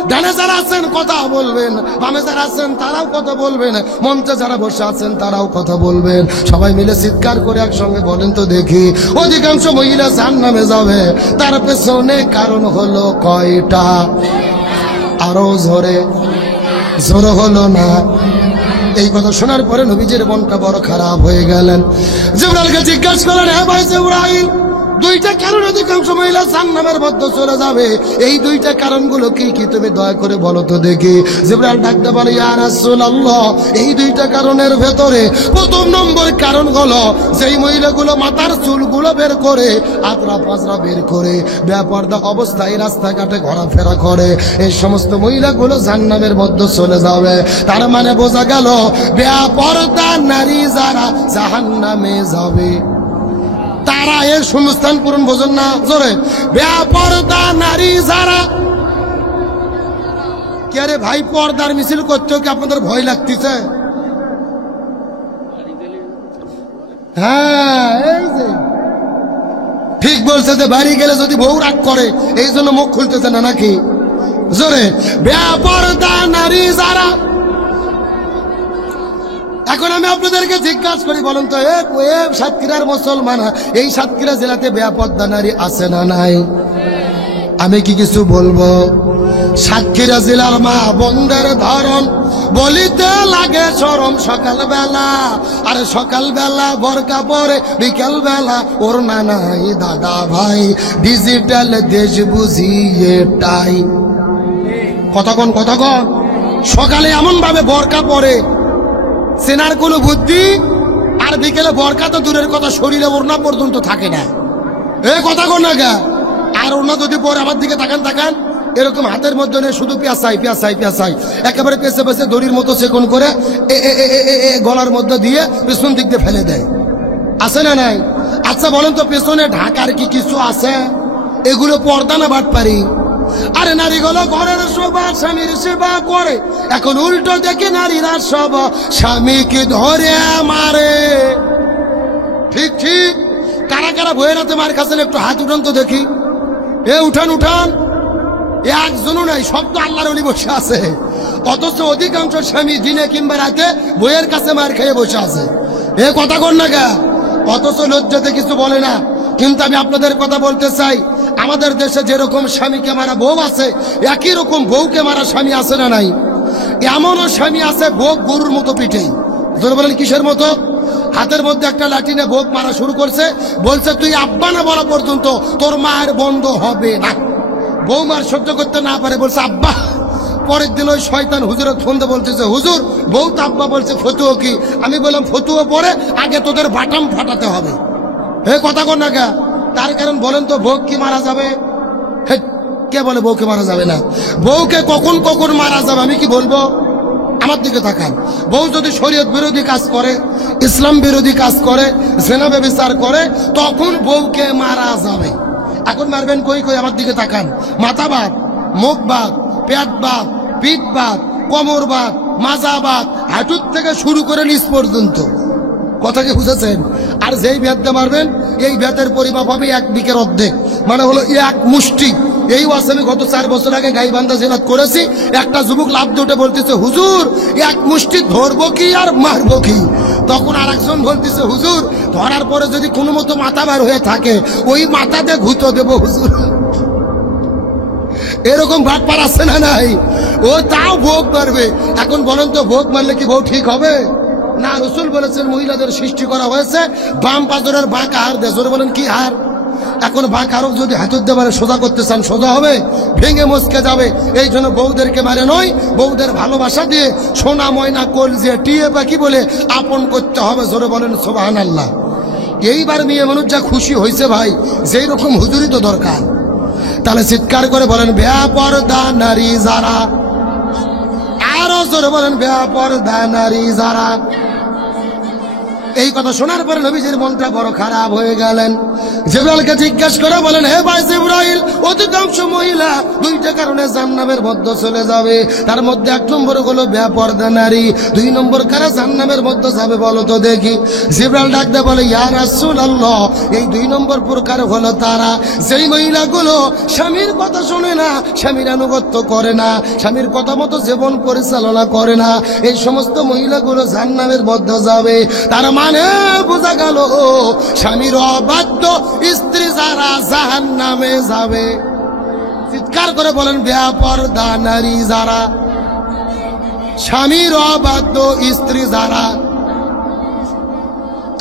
ডানে যারা আছেন কথা বলবেন, বামে যারা আছেন তারাও কথা বলবেন, মঞ্চে যারা বসে আছেন তারাও কথা বলবেন। সবাই মিলে চিৎকার করে একসঙ্গে বলেন তো দেখি, অধিকাংশ মহিলা জাহান্নামে যাবে, তার পেছনে কারণ হলো কয়টা? আরো জোরে। জোরে হলো না। এই কথা শোনার পরে নবীজির মনটা বড় খারাপ হয়ে গেলেন। জিবরাইলকে জিজ্ঞাসা করলেন, হে ভাই জিবরাইল, দুইটা কারণ অধিকাংশ মহিলা জাহান্নামের মধ্যে চলে যাবে, এই দুইটা কারণগুলো কি কি তুমি দয়া করে বলো তো দেখি। জিবরাইল ডাকতে বলে, ইয়া রাসূলুল্লাহ, এই দুইটা কারণের ভেতরে প্রথম নম্বর কারণ হলো, যেই মহিলাগুলো মাথার চুলগুলো বের করে, আতরা পাজরা বের করে বেপরদা অবস্থায় রাস্তাঘাটে ঘোরাফেরা করে, এই সমস্ত মহিলাগুলো জাহান্নামের মধ্যে চলে যাবে। তার মানে বোঝা গেল, বেপরদা নারী যারা জাহান্নামে যাবে, তারা এর শূন্যস্থান পূরণ। বোঝেন না? জোরে। বেপরদা নারী যারা। কে রে ভাই, পর্দার মিছিল করতেও কি আপনাদের ভয় লাগতেছে? হ্যাঁ, এই যে ঠিক বলছে, যে বাড়ি গেলে যদি বউ রাগ করে, এই জন্য মুখ খুলতেছে না নাকি? জোরে। বেপরদা নারী যারা। এখন আমি আপনাদেরকে জিজ্ঞাসা করি, বলেন তো, সাতক্ষীরার মুসলমান, এই সাতক্ষীরা জেলাতে বেপরদা নারী আছে না নাই? আমি কি কিছু বলবো? সাতক্ষীরা জেলার মা বোনদের ধরন বলিতে লাগে শরম। সকালবেলা, আরে সকালবেলা বোরকা পরে, বিকেল বেলা ওর নানাই দাদা ভাই, ডিজিটাল দেশ বুঝিয়ে টাই। কতক্ষণ কতক্ষণ সকালে এমন ভাবে বোরকা পরে, সেনার কোনো বুদ্ধি, আর বিকেলে বোরকা তো দূরের কথা, শরীরে ওড়না পর্যন্ত থাকে না। এ কথা কোন না গা। আর ওড়না যদি পরে, আমার দিকে তাকান তাকান, এরকম হাতের মধ্যে নেই, শুধু পেঁচাই পেঁচাই পেঁচাই, একেবারে পেঁচে পেঁচে দড়ির মতো সেকন করে গলার মধ্যে দিয়ে পেছন দিক দিয়ে ফেলে দেয়। আছে না নাই? আচ্ছা বলেন তো, পেছনে ঢাকার কি কিছু আছে? এগুলো পর্দা না বাটপারি? আরে নারীগুলো ঘরের শোভা, স্বামীর সেবা করে, এখন উল্টো দেখে নারীরা সব স্বামীকে ধরে মারে। ঠিক ঠিক। কারা কারা বইয়ের হাতে মার খাচ্ছেন একটু হাত উঠান তো দেখি। এ উঠান উঠান। একজনও নাই, সব তো আল্লাহর ওলি বসে আছে। অথচ অধিকাংশ স্বামী দিনে কিংবা রাতে বইয়ের কাছে মার খেয়ে বসে আছে। এ কথা কর না গা। অথচ লজ্জাতে কিছু বলে না। কিন্তু আমি আপনাদের কথা বলতে চাই, আমাদের দেশে যেরকম স্বামীকে মারা বউ আছে, একই রকম বউকে মারা স্বামী আছে না নাই? এমনও স্বামী আছে বউ গরুর মতো পিঠেই। ধরে বলেন কিসের মতো? হাতের মধ্যে একটা লাঠিনে বউ মারা শুরু করছে, বলছে তুই আব্বা না বলা পর্যন্ত তোর মায়ের বন্ধ হবে না। বউ মার সহ্য করতে না পারে, বলছে আব্বা। পরের দিন ওই শয়তান হুজুরের ফোন দিয়ে বলতেছে, হুজুর বউ তো আব্বা বলছে, ফতুয়া কি? আমি বললাম ফতুয়া পরে আগে তোদের বাটাম ফাটাতে হবে। হে কথা কর না কে? তার কারণ বলেন তো, বউ কি মারা যাবে? কে বলে বউকে মারা যাবে না? বউকে কখন কখন মারা যাবে আমি কি বলবো? আমার দিকে তাকান। বউ যদি শরীয়ত বিরোধী কাজ করে, ইসলাম বিরোধী কাজ করে, জেনা ব্যভিচার করে, তখন বউকে মারা যাবে। এখন মারবেন কই কই? আমার দিকে তাকান। মাথা বাদ, মুখ বাদ, পেট বাদ, পিঠ বাদ, কোমর বাদ, মাজা বাদ, হাঁটুর থেকে শুরু করে নিচ পর্যন্ত। কথা কি বুঝেছেন? আর যেই ভেদটা মারবেন, এই ভেদের পরিমাপ হবে 1 বিঘের অর্ধেক, মানে হলো 1 মুষ্টি। এই ওয়াজ আমি গত 4 বছর আগে গাইবান্ধা জেলাত করেছি। একটা যুবক লাফ দিয়ে উঠে বলতেছে, হুজুর 1 মুষ্টি ধরবো কি আর মারবো কি? তখন আর একজন বলতেছে, হুজুর ধরার পরে যদি কোনো মতো মাথা বার হয়ে থাকে, ওই মাথাতে ঘুতো দেবো হুজুর। এরকম বাটপার আছে না নাই? ও তাও ভোগ মারবে। এখন বলেন তো, ভোগ মারলে কি বউ ঠিক হবে? না, রসুল বলেছেন মহিলাদের সৃষ্টি করা হয়েছে বাম পাজরের বাঁকা হার দিয়ে। জোরে বলেন কি হার? এখন বাঁকা হারও যদি হাতুর দেবারে সোজা করতে চান, সোজা হবে? ভেঙে মচকে যাবে। এই জন্য বউদেরকে মারে নয়, বউদের ভালোবাসা দিয়ে সোনা ময়না কলজে টিয়ে পাখি বলে আপন করতে হবে। জোরে বলেন সুবহানাল্লাহ। এইবার মেয়ে মানুষ যা খুশি হয়েছে ভাই, যেই রকম হুজুরি তো দরকার। তাহলে চিৎকার করে বলেন, বেপরদা নারী যারা। আরো জোরে বলেন, বেপরদা নারী যারা। এই কথা শোনার পরে নবীজির মনটা বড় খারাপ হয়ে গেলেন। জিবরাইলকে জিজ্ঞাসা করে বলেন, হে ভাই জিবরাইল, অধিকাংশ মহিলা 2টা কারণে জাহান্নামের মধ্যে চলে যাবে। তার মধ্যে 1 নম্বর হলো বেপরদা নারী। 2 নম্বর কারা জাহান্নামের মধ্যে যাবে বলো তো দেখি? জিবরাইল ডাকতে বলে, ইয়া রাসূলুল্লাহ, এই 2 নম্বর প্রকার হলো তারা যেই মহিলাগুলো স্বামীর কথা শোনে না, স্বামীর আনুগত্য করে না, স্বামীর কথা মতো জীবন পরিচালনা করে না। এই সমস্ত মহিলাগুলো জাহান্নামের মধ্যে যাবে। তার মানে বোঝা গেল, স্বামীর অবাধ্য স্ত্রী যারা জাহান্নামে যাবে। চিৎকার করে বলেন, বেপরদা নারী যারা, স্বামীর অবাধ্য স্ত্রী যারা।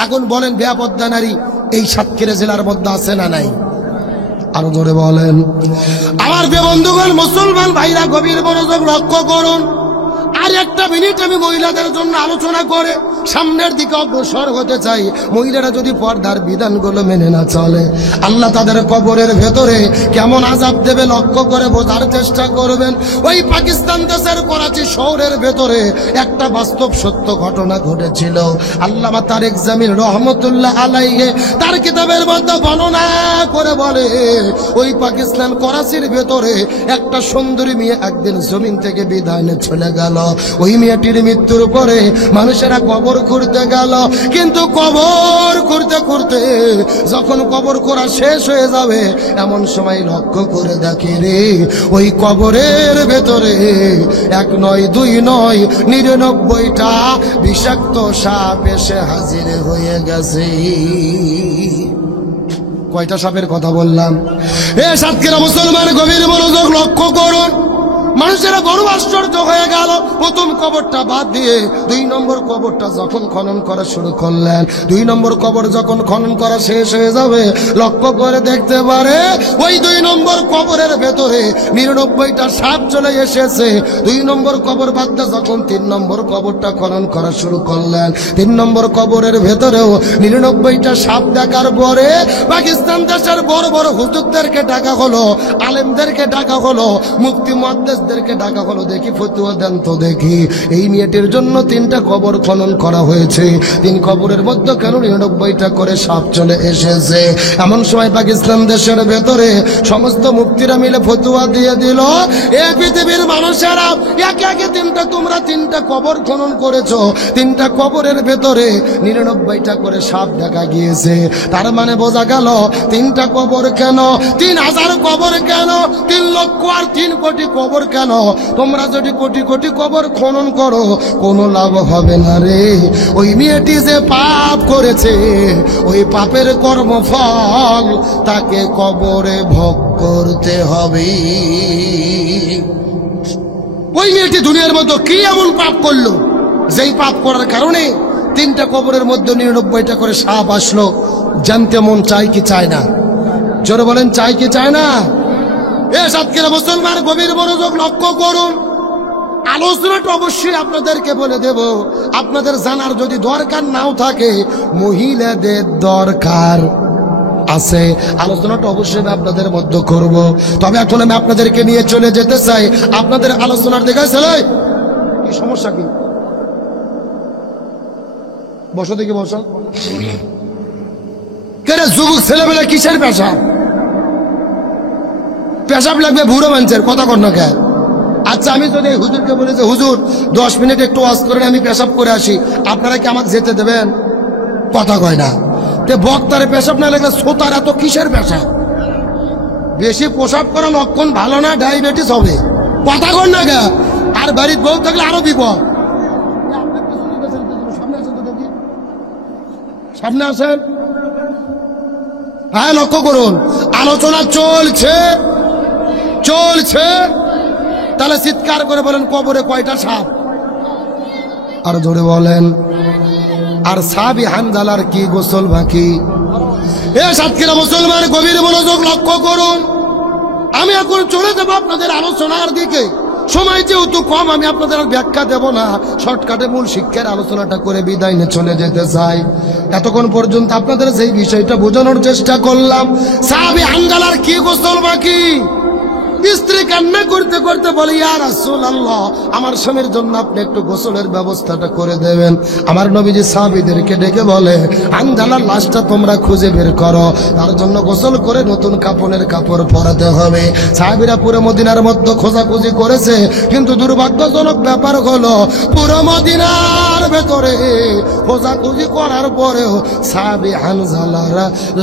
এখন বলেন, বেপরদা নারী এই সাতক্ষীরা জেলার মধ্যে আছে না নাই? আরো জোরে বলেন। আমার বন্ধুগণ, মুসলমান ভাইরা, গভীর মনোযোগ লক্ষ্য করুন। আর একটা মিনিট আমি মহিলাদের জন্য আলোচনা করে সামনের দিকে অগ্রসর হতে চাই। মহিলারা যদি পর্দার বিধানগুলো মেনে না চলে, আল্লাহ তাদের কবরের ভেতরে কেমন আযাব দেবে লক্ষ্য করে বোঝার চেষ্টা করবেন। ওই পাকিস্তান দেশের করাচি শহরের ভেতরে একটা বাস্তব সত্য ঘটনা ঘটেছিল। আল্লামা তারেক জামিল রহমতুল্লাহ আলাইহি তার কিতাবের মধ্যে বর্ণনা করে বলে, ওই পাকিস্তান করাচির ভেতরে একটা সুন্দরী মেয়ে একদিন জমিন থেকে বিদায় নিয়ে চলে গেল। ওই মেয়েটির মৃত্যুর পরে মানুষেরা কবর খুঁড়তে গেল, কিন্তু কবর খুঁড়তে খুঁড়তে যখন কবর করা শেষ হয়ে যাবে, এমন সময় লক্ষ্য করে দেখে রে, ওই কবরের ভেতরে 1 নয় 2 নয় 99টা বিষাক্ত সাপ এসে হাজির হয়ে গেছে। কয়টা সাপের কথা বললাম? এ সাতক্ষীরা মুসলমান, গভীর মনোযোগ লক্ষ্য করুন। মানুষেরা বড় আশ্চর্য হয়ে গেল। প্রথম কবরটা বাদ দিয়ে 2 নম্বর কবরটা যখন খনন করা শুরু করলেন, 2 নম্বর কবর যখন খনন করা শেষ হয়ে যাবে, লক্ষ্য করে দেখতে পারে ওই 2 নম্বর কবরের ভেতরে 99টা সাপ চলে এসেছে। 2 নম্বর কবর বাদ দিয়ে যখন 3 নম্বর কবরটা খনন করা শুরু করলেন, 3 নম্বর কবরের ভেতরেও 99টা সাপ দেখার পরে পাকিস্তান দেশের বড় বড় হুজুরদেরকে ডাকা হলো, আলেমদেরকে ডাকা হলো, মুফতি মুহাদ্দিস কে ডাকা হলো, দেখি ফতোয়া দেন তো দেখি, এই মেয়েটির জন্য 3টা কবর খনন করা হয়েছে, 3 কবরের মধ্যে কেন 99টা করে সাপ চলে এসেছে? এমন সময় পাকিস্তান দেশের ভেতরে সমস্ত মুফতিরা মিলে ফতোয়া দিয়ে দিল, এ পৃথিবীর মানুষেরা, একে একে তোমরা 3টা কবর খনন করেছো, 3টা কবরের ভেতরে 99টা করে সাপ দেখা গিয়েছে। তার মানে বোঝা গেল 3টা কবর কেন? 3000 কবর কেন? 3 লক্ষ আর 3 কোটি কবর কেন? তোমরা যদি কোটি কোটি কবর খনন করো, কোনো লাভ হবে না রে। ওই মেয়েটি যে পাপ করেছে, ওই পাপের কর্মফল তাকে কবরে ভোগ করতে হবে। ওই মেয়েটি দুনিয়ার মধ্যে কি এমন পাপ করলো, যেই পাপ করার কারণে 3টা কবরের মধ্যে 99টা করে সাপ আসলো? জানতে মন চাই কি চায় না? জোরে বলেন, চাই কি চায় না? এ সাতক্ষীরা মুসলমান, গভীর মনোযোগ লক্ষ্য করুন। আলোচনাটা অবশ্যই আপনাদেরকে বলে দেব, আপনাদের জানার যদি দরকার নাও থাকে, মহিলাদের দরকার আছে। আলোচনাটা অবশ্যই আমি আপনাদের মধ্যে করব। তবে এখন আমি আপনাদেরকে নিয়ে চলে যেতে চাই আপনাদের আলোচনার দিকে। ছেলে কি সমস্যা কি? বসো দেখি, বসো। কেন যুবক ছেলেবেলা কিসের পেশাব? পেশাব লাগবে বুড়ো মানুষের, কথা কর না কে? আচ্ছা, আমি যদি হুজুরকে বলি যে হুজুর 10 মিনিট একটু ওয়াজ করেন, আমি পেশাব করে আসি, আপনারা কি আমাকে যেতে দেবেন? কথা কয় না। তে বক্তারে পেশাব না লাগলে শ্রোতার এত কিসের পেশাব? বেশি প্রসাব করা লক্ষণ ভালো না, ডায়াবেটিস হবে, কথা কর না কে? আর বাড়ির বউ থাকলে আরো বিপদ। সামনে আসেন। হ্যাঁ, লক্ষ্য করুন, আলোচনা চলছে চলছে। তাহলে চিৎকার করে বলেন, কবরে কয়টা সাপ? আর জোরে বলেন। আর সাহাবী হানজালার কি গোসল বাকি? এ সাতক্ষীরা মুসলমান, গভীর মনোযোগ লক্ষ্য করুন। আমি এখন চলে যাবো আপনাদের আলোচনার দিকে। সময় যেহেতু কম, আমি আপনাদের আর ব্যাখ্যা দেব না, শর্টকাটে মূল শিক্ষার আলোচনাটা করে বিদায় নিয়ে চলে যেতে চাই। এতক্ষণ পর্যন্ত আপনাদের সেই বিষয়টা বোঝানোর চেষ্টা করলাম। সাহাবী হানজালার কি গোসল বাকি? স্ত্রী কান্না করতে করতে বলে, ইয়া রাসূলুল্লাহ, আমার স্বামীর জন্য আপনি একটু গোসলের ব্যবস্থাটা করে দেবেন। আমার নবীজি সাহাবীদেরকে ডেকে বলে, হানজালার লাশটা তোমরা খুঁজে বের করো, তার জন্য গোসল করে নতুন কাপড়ের কাপড় পরাতে হবে। সাহাবীরা পুরো মদিনার মধ্যে খোঁজাখুঁজি করেছে, কিন্তু দুর্ভাগ্যজনক ব্যাপার হলো পুরো মদিনার ভেতরে খোঁজাখুঁজি করার পরেও সাহাবী হানজালার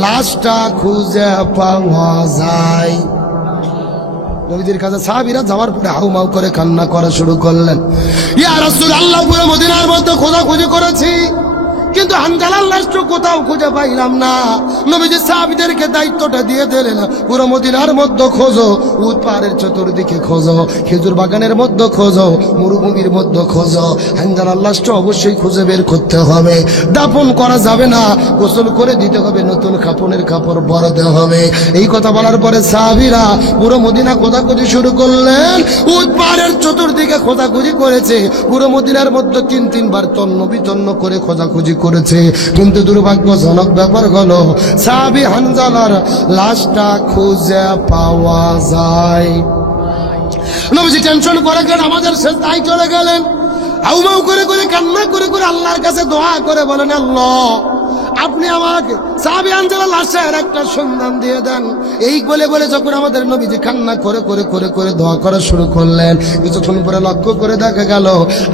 লাশটা খুঁজে পাওয়া যায়। নবীজির কাছে সাহাবীরা যাওয়ার পরে হাউমাউ করে কান্না করা শুরু করলেন, ইয়া রাসূলুল্লাহ, পুরো মদিনার মধ্যে খোঁজাখুঁজি করেছি, কিন্তু হানজালার লাশটা কোথাও খুঁজে পাইলাম না। নবীজি সাহাবীদেরকে দায়িত্বটা দিয়ে দিলেন, পুরো মদিনার মধ্যে খোঁজো, উট পাহাড়ের চতুর্দিকে খোঁজো, খেজুর বাগানের মধ্যে খোঁজো, মরুভূমির মধ্যে খোঁজো, হানজালার লাশটা অবশ্যই খুঁজে বের করতে হবে। দাফন করা যাবে না, গোসল করে দিতে হবে, নতুন কাপড়ের কাপড় পরাতে হবে। এই কথা বলার পরে সাহাবীরা পুরো মদিনা খোঁজাখুঁজি শুরু করলেন। উট পাহাড়ের চতুর্দিকে খোঁজাখুঁজি করেছে, পুরো মদিনার মধ্যে তিনবার তন্ন বিতন্ন করে খোঁজাখুঁজি করেছে, কিন্তু দুর্ভাগ্যজনক ব্যাপার হলো সাহাবী হানজালার লাশটা খুঁজে পাওয়া যায়। নবীজি টেনশন করে গেলেন, আমাদের সেজদায় চলে গেলেন, হাউমাউ করে করে কান্না করে করে আল্লাহর কাছে দোয়া করে বলেন, আল্লাহ, আপনি আমাকে সাহাবী হানজালার লাশের একটা সন্ধান দিয়ে দেন। এই বলে বলে যখন আমাদের নবীজি কান্না করে করে করে করে দোয়া করা শুরু করলেন, কিছুক্ষণ পরে লক্ষ্য করে দেখা গেল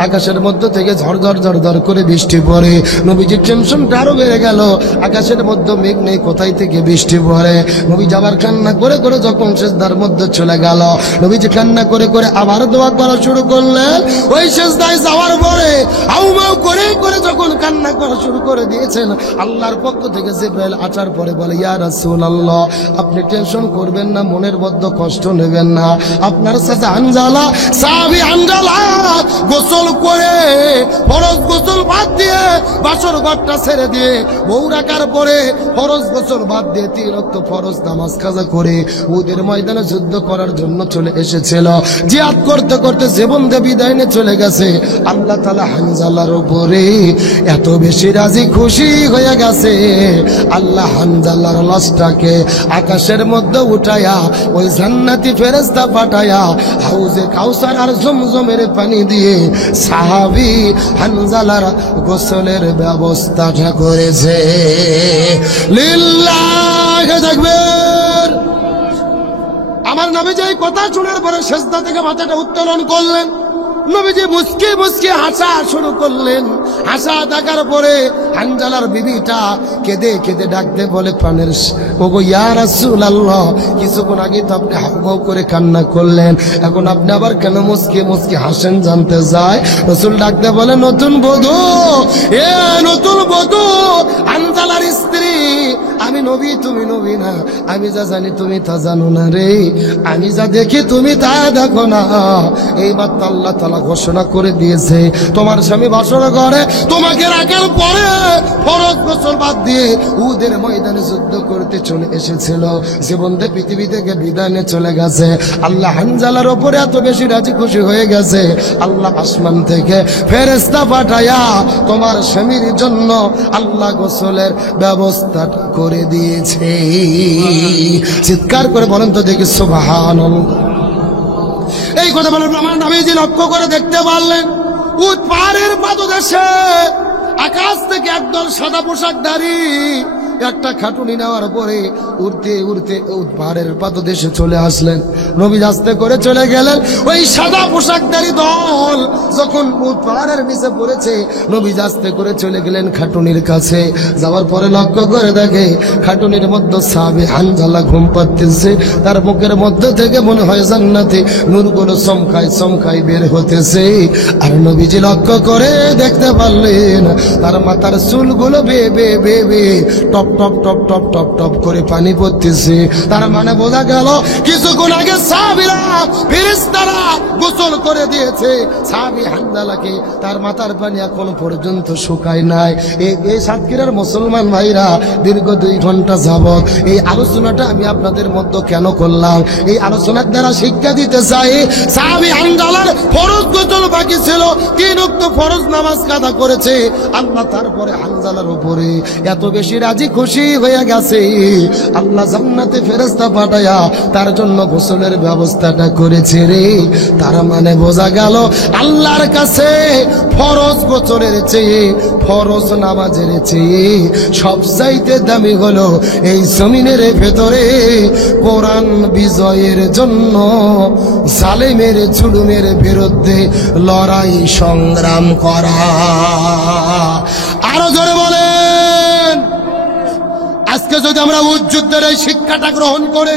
আকাশের মধ্য থেকে ঝরঝর ঝরঝর করে বৃষ্টি পড়ে। নবীজির টেনশনটা আরো বেড়ে গেল, আকাশের মধ্যে মেঘ নেই, কোথায় থেকে বৃষ্টি পড়ে। নবী আবার কান্না করে করে যখন সেজদার মধ্যে চলে গেল, নবীজি কান্না করে করে আবার দোয়া করা শুরু করলেন। ওই সেজদায় যাওয়ার পরে হাউমাউ করে করে যখন কান্না করা শুরু করে দিয়েছেন, আল্লাহর পক্ষ থেকে জিবরাইল আসার পরে বলে, ইয়া রাসূলুল্লাহ, আপনি টেনশন করবেন না, মনের মধ্যে কষ্ট নেবেন না, আপনার সাথে হানজালা, সাহাবী হানজালা গোসল করে ফরজ গোসল বাদ দিয়ে বাসর ঘরটা ছেড়ে দিয়ে বউ রাখার পরে ফরজ গোসল বাদ দিয়ে 3 ওয়াক্ত ফরজ নামাজ কাজা করে উহুদের ময়দানে যুদ্ধ করার জন্য চলে এসেছিল। জিহাদ করতে করতে জীবন দিয়ে বিদায় নিয়ে চলে গেছে। আল্লাহ তাআলা হানজালার উপরে এত বেশি রাজি খুশি হয়ে গেছে, আল্লাহ হানজালার লাশটাকে আকাশের মধ্যে উঠায়া ওই জান্নাতি ফেরেশতা পাঠায়া হাউজে কাউসার আর জমজমের পানি দিয়ে সাহাবী হানজালার গোসলের ব্যবস্থাটা করেছে। লিল্লাহি তাকবীর। আমার নবীজি এই কথা শোনার পরে সেজদা থেকে মাথাটা উত্তোলন করলেন। নবীজি মুস্কি মুস্কি হাসা শুরু করলেন। হাসা দেখার পরে হানজালার বিবিটা কেঁদে কেঁদে ডাকতে বলে, প্রাণের ওগো ইয়া রাসূলুল্লাহ, কিছুক্ষণ আগে তো আপনি হাউমাউ করে কান্না করলেন, এখন আপনি আবার কেন মুস্কি মুস্কি হাসেন জানতে যায়। রাসূল ডাকতে বলে, নতুন বধূ, এ নতুন বধূ, হানজালার স্ত্রী, আমি নবী তুমি নবী না, আমি যা জানি তুমি তা জানো না রে, আমি যা দেখি তুমি তা দেখো না। এইবার তো আল্লাহ তাআলা ঘোষণা করে দিয়েছে, তোমার স্বামী বাসর ঘরে তোমাকে রাখার পরে ফরজ গোসল বাদ দিয়ে উহুদের ময়দানে যুদ্ধ করতে চলে এসেছিল, জীবন দিয়ে পৃথিবী থেকে বিদায় নিয়ে চলে গেছে। আল্লাহ হানজালার উপরে এত বেশি রাজি খুশি হয়ে গেছে, আল্লাহ আসমান থেকে ফেরেশতা পাঠায়া তোমার স্বামীর জন্য আল্লাহ গোসলের ব্যবস্থাটা করে দিয়েছে। চিৎকার করে বলেন তো দেখি সুবহানাল্লাহ। এই কথা বলার আমার নবীজি লক্ষ্য করে দেখতে পারলেন উট পাহাড়ের পাদদেশে আকাশ থেকে একদল সাদা পোশাকধারী একটা খাটুনি নেওয়ার পরে উড়তে উড়তে উট পাহাড়ের পাদদেশে চলে আসলেন। নবী আস্তে করে চলে গেলেন। ওই সাদা পোশাকধারী দল যখন উট পাহাড়ের নিচে পড়েছে, নবী আস্তে করে চলে গেলেন খাটুনির কাছে। যাওয়ার পরে লক্ষ্য করে দেখে খাটুনির মধ্যে সাহাবী হানজালা ঘুম পাড়তেছে। তার মুখের মধ্যে থেকে মনে হয় জান্নাতে নূরগুলো চমকায় বের হতেছে। আর নবীজি লক্ষ্য করে দেখতে পারলেন তার মাথার চুলগুলো বে top top top top top top করে পানি পড়তেছে। তার মানে বোঝা গেল কিছুক্ষণ আগে সাহাবীরা ফেরেশতারা গোসল করে দিয়েছে সাহাবী হানজালাকে। তার মাথার পানি এখনো পর্যন্ত শুকায় নাই। এই সাতক্ষীরার মুসলমান ভাইরা, দীর্ঘ 2 ঘন্টা যাবত এই আলোচনাটা আমি আপনাদের মধ্যে কেন করলাম? এই আলোচনার দ্বারা শিক্ষা দিতে চাই, সাহাবী হানজালার ফরজ গোসল বাকি ছিল, 3 ওয়াক্ত ফরজ নামাজ কাদা করেছে আল্লাহ। তারপরে হানজালার উপরে এত বেশি রাজি খুশি হয়ে গেছে, আল্লাহ জান্নাতে ফেরেশতা পাঠায়া তার জন্য গোসলের ব্যবস্থাটা করেছে রে। তার মানে বোঝা গেল আল্লাহর কাছে ফরজ গোসলের চেয়ে, ফরজ নামাজের চেয়ে সবচাইতে দামি হলো এই জমিনের ভেতরে কোরআন বিজয়ের জন্য জালেমের জুলুমের বিরুদ্ধে লড়াই সংগ্রাম করা। আরো জোরে বলেন। আজকে যদি আমরা যুদ্ধের এই শিক্ষাটা গ্রহণ করে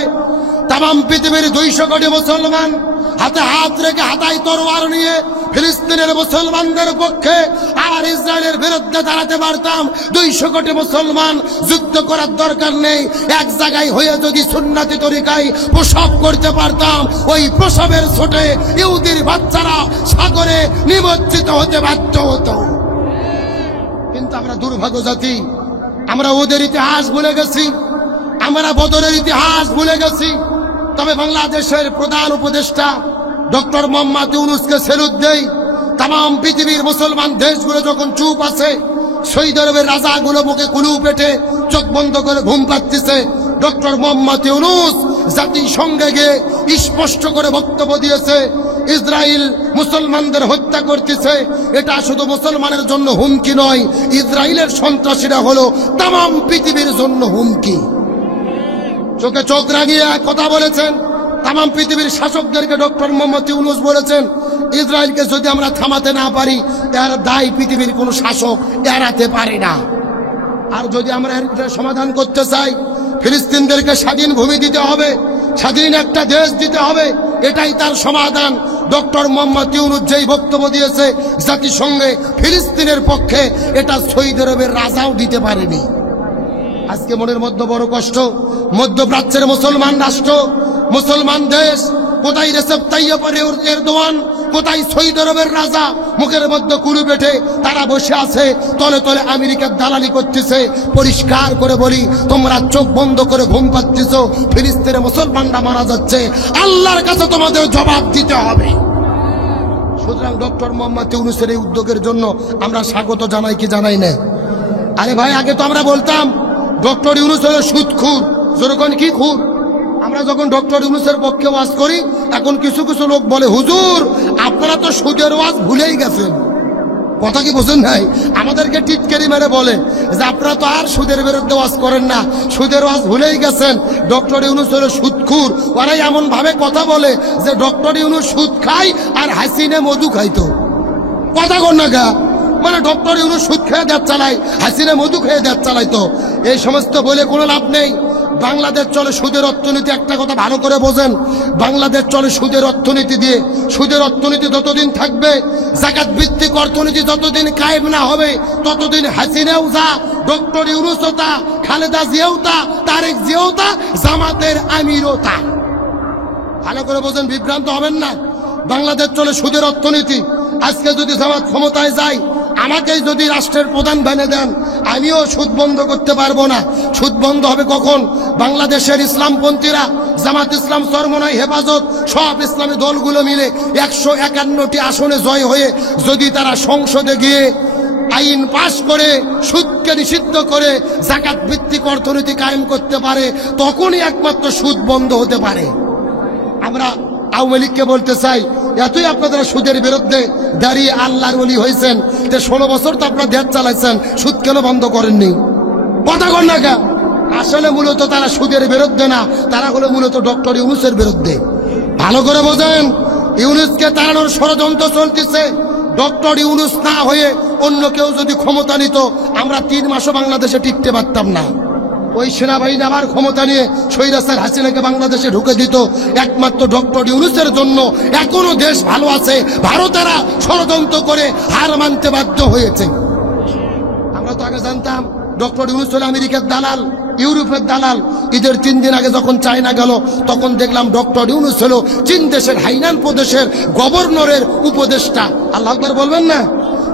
তাম পৃথিবীর 200 কোটি মুসলমান হাতে হাত রেখে হাতায় তরোয়ার নিয়ে ফিলিস্তিনের মুসলমানদের পক্ষে আর ইসরায়েলের বিরুদ্ধে দাঁড়াতে পারতাম, 200 কোটি মুসলমান যুদ্ধ করার দরকার নেই, এক জায়গায় হয়ে যদি সুন্নতি তরিকায় প্রসব করতে পারতাম, ওই প্রসবের ছোটে ইহুদির বাচ্চারা সাগরে নিমজ্জিত হতে বাধ্য হতো। কিন্তু আমরা দুর্ভাগ্য জাতি, আমরা ওদের ইতিহাস ভুলে গেছি, আমরা বদরের ইতিহাস ভুলে গেছি। তবে বাংলাদেশের প্রধান উপদেষ্টা ডক্টর মোহাম্মদ ইউনূসকে স্যালুট দেই। তাম পৃথিবীর মুসলমান দেশগুলো যখন চুপ আছে, সৌদি আরবের রাজাগুলো মুখে কুলু পেটে চোখ বন্ধ করে ঘুম পাচ্ছে, ডক্টর মোহাম্মদ ইউনূস জাতিসংঘে গিয়ে স্পষ্ট করে বক্তব্য দিয়েছে, ইসরায়েল মুসলমানদের হত্যা করতেছে। এটা শুধু মুসলমানের জন্য হুমকি নয়, ইসরায়েলের সন্ত্রাসীরা হলো তাম পৃথিবীর জন্য হুমকি। চোখে চোখ রাগিয়ে কথা বলেছেন। তাম পৃথিবীর শাসকদেরকে ডক্টর মোহাম্মদ ইউনূস বলেছেন, ইসরায়েলকে যদি আমরা থামাতে না পারি, এর দায় পৃথিবীর কোনো শাসক এড়াতে পারে না। আর যদি আমরা এর সমাধান করতে চাই, ফিলিস্তিনদেরকে স্বাধীন ভূমি দিতে হবে, স্বাধীন একটা দেশ দিতে হবে, এটাই তার সমাধান। ডক্টর মোহাম্মদ ইউনূস যেই বক্তব্য দিয়েছে জাতিসংঘে ফিলিস্তিনের পক্ষে, এটা সৌদি আরবের রাজাও দিতে পারেনি। আজকে মনের মধ্যে বড় কষ্ট, মধ্যপ্রাচ্যের মুসলমান রাষ্ট্র, মুসলমান দেশ, কোথায় রেসেপ তাইয়্যিপ এরদোয়ান, কোথায় সৌদি আরবের রাজা, মুখের মধ্যে কুলু বেটে তারা বসে আছে, তলে তলে আমেরিকার দালালি করতেছে। পরিষ্কার করে বলি, তোমরা চোখ বন্ধ করে ঘুম পাচ্ছিস, ফিলিস্তিনে মুসলমানরা মারা যাচ্ছে, আল্লাহর কাছে তোমাদের জবাব দিতে হবে। সুতরাং ডক্টর মোহাম্মদ ইউনূসের এই উদ্যোগের জন্য আমরা স্বাগত জানাই কি জানাই না? আরে ভাই, আগে তো আমরা বলতাম ডক্টর ইউনূস হলো সুদখোর, যেরকম কি খুর। আমরা যখন ডক্টর ইউনূসের পক্ষে ওয়াজ করি, এখন কিছু কিছু লোক বলে, হুজুর আপনারা তো সুদের ওয়াজ ভুলেই গেছেন। কথা কি বোঝেন নাই? আমাদেরকে টিটকারি মেরে বলে যে আপনারা তো আর সুদের বিরুদ্ধে ওয়াজ করেন না, সুদের ওয়াজ ভুলেই গেছেন, ডক্টর ইউনূস হলো সুদখোর। ওরাই এমন ভাবে কথা বলে যে ডক্টর ইউনূস সুদ খায় আর হাসিনা মধু খাইতো। কথা কর না গা, মানে ডক্টর ইউনূস সুদ খেয়ে দেশ চালায়, হাসিনা মধু খেয়ে দেশ চালাইতো। এই সমস্ত বলে কোনো লাভ নেই। বাংলাদেশ চলে সুদের অর্থনীতি, একটা কথা ভালো করে বোঝেন, বাংলাদেশ চলে সুদের অর্থনীতি দিয়ে। সুদের অর্থনীতি যতদিন থাকবে, যাকাত ভিত্তিক অর্থনীতি যতদিন কায়েম না হবে, ততদিন হাসিনাও যা, ডক্টর ইউনূসও তা, খালেদা জিয়াও তা, তারেক জিয়াও তা, জামাতের আমিরও তা। ভালো করে বোঝেন, বিভ্রান্ত হবেন না। বাংলাদেশ চলে সুদের অর্থনীতি। আজকে যদি জামাত ক্ষমতায় যায়, আমাকেই যদি রাষ্ট্রের প্রধান বানিয়ে দেন, আমিও সুদ বন্ধ করতে পারবো না। সুদ বন্ধ হবে কখন? বাংলাদেশের ইসলামপন্থীরা, জামাত ইসলাম, চরমনাই, হেফাজত, সব ইসলামী দলগুলো মিলে 151টি আসনে জয় হয়ে যদি তারা সংসদে গিয়ে আইন পাশ করে সুদকে নিষিদ্ধ করে যাকাত ভিত্তিক অর্থনীতি কায়েম করতে পারে, তখনই একমাত্র সুদ বন্ধ হতে পারে। আমরা আওয়ামী লীগকে বলতে চাই, এতই আপনারা সুদের বিরুদ্ধে দাঁড়িয়ে আল্লাহর ওলি হয়েছেন, 16 বছর তো আপনারা দেশ চালাইছেন, সুদ কেন বন্ধ করেননি? কথা কন না কেন? আসলে মূলত তারা সুদের বিরুদ্ধে না, তারা হলো মূলত ডক্টর ইউনূসের বিরুদ্ধে। ভালো করে বোঝেন, ইউনূসকে তাড়ানোর ষড়যন্ত্র চলতেছে। ডক্টর ইউনূস না হয়ে অন্য কেউ যদি ক্ষমতা নিত, আমরা 3 মাসও বাংলাদেশে টিকতে পারতাম না। ওই সেনাবাহিনী আবার ক্ষমতা নিয়ে স্বৈরাচার হাসিনাকে বাংলাদেশে ঢুকে দিত। একমাত্র ডক্টর ইউনূসের জন্য এখনো দেশ ভালো আছে। ভারতেরা ষড়যন্ত্র করে হার মানতে বাধ্য হয়েছে। আমরা তো আগে জানতাম ডক্টর ইউনূস হলো আমেরিকার দালাল, ইউরোপের দালাল। ঈদের 3 দিন আগে যখন চায়না গেল, তখন দেখলাম ডক্টর ইউনূস হলো চীন দেশের হাইনান প্রদেশের গভর্নরের উপদেষ্টা। আল্লাহু আকবার বলবেন না?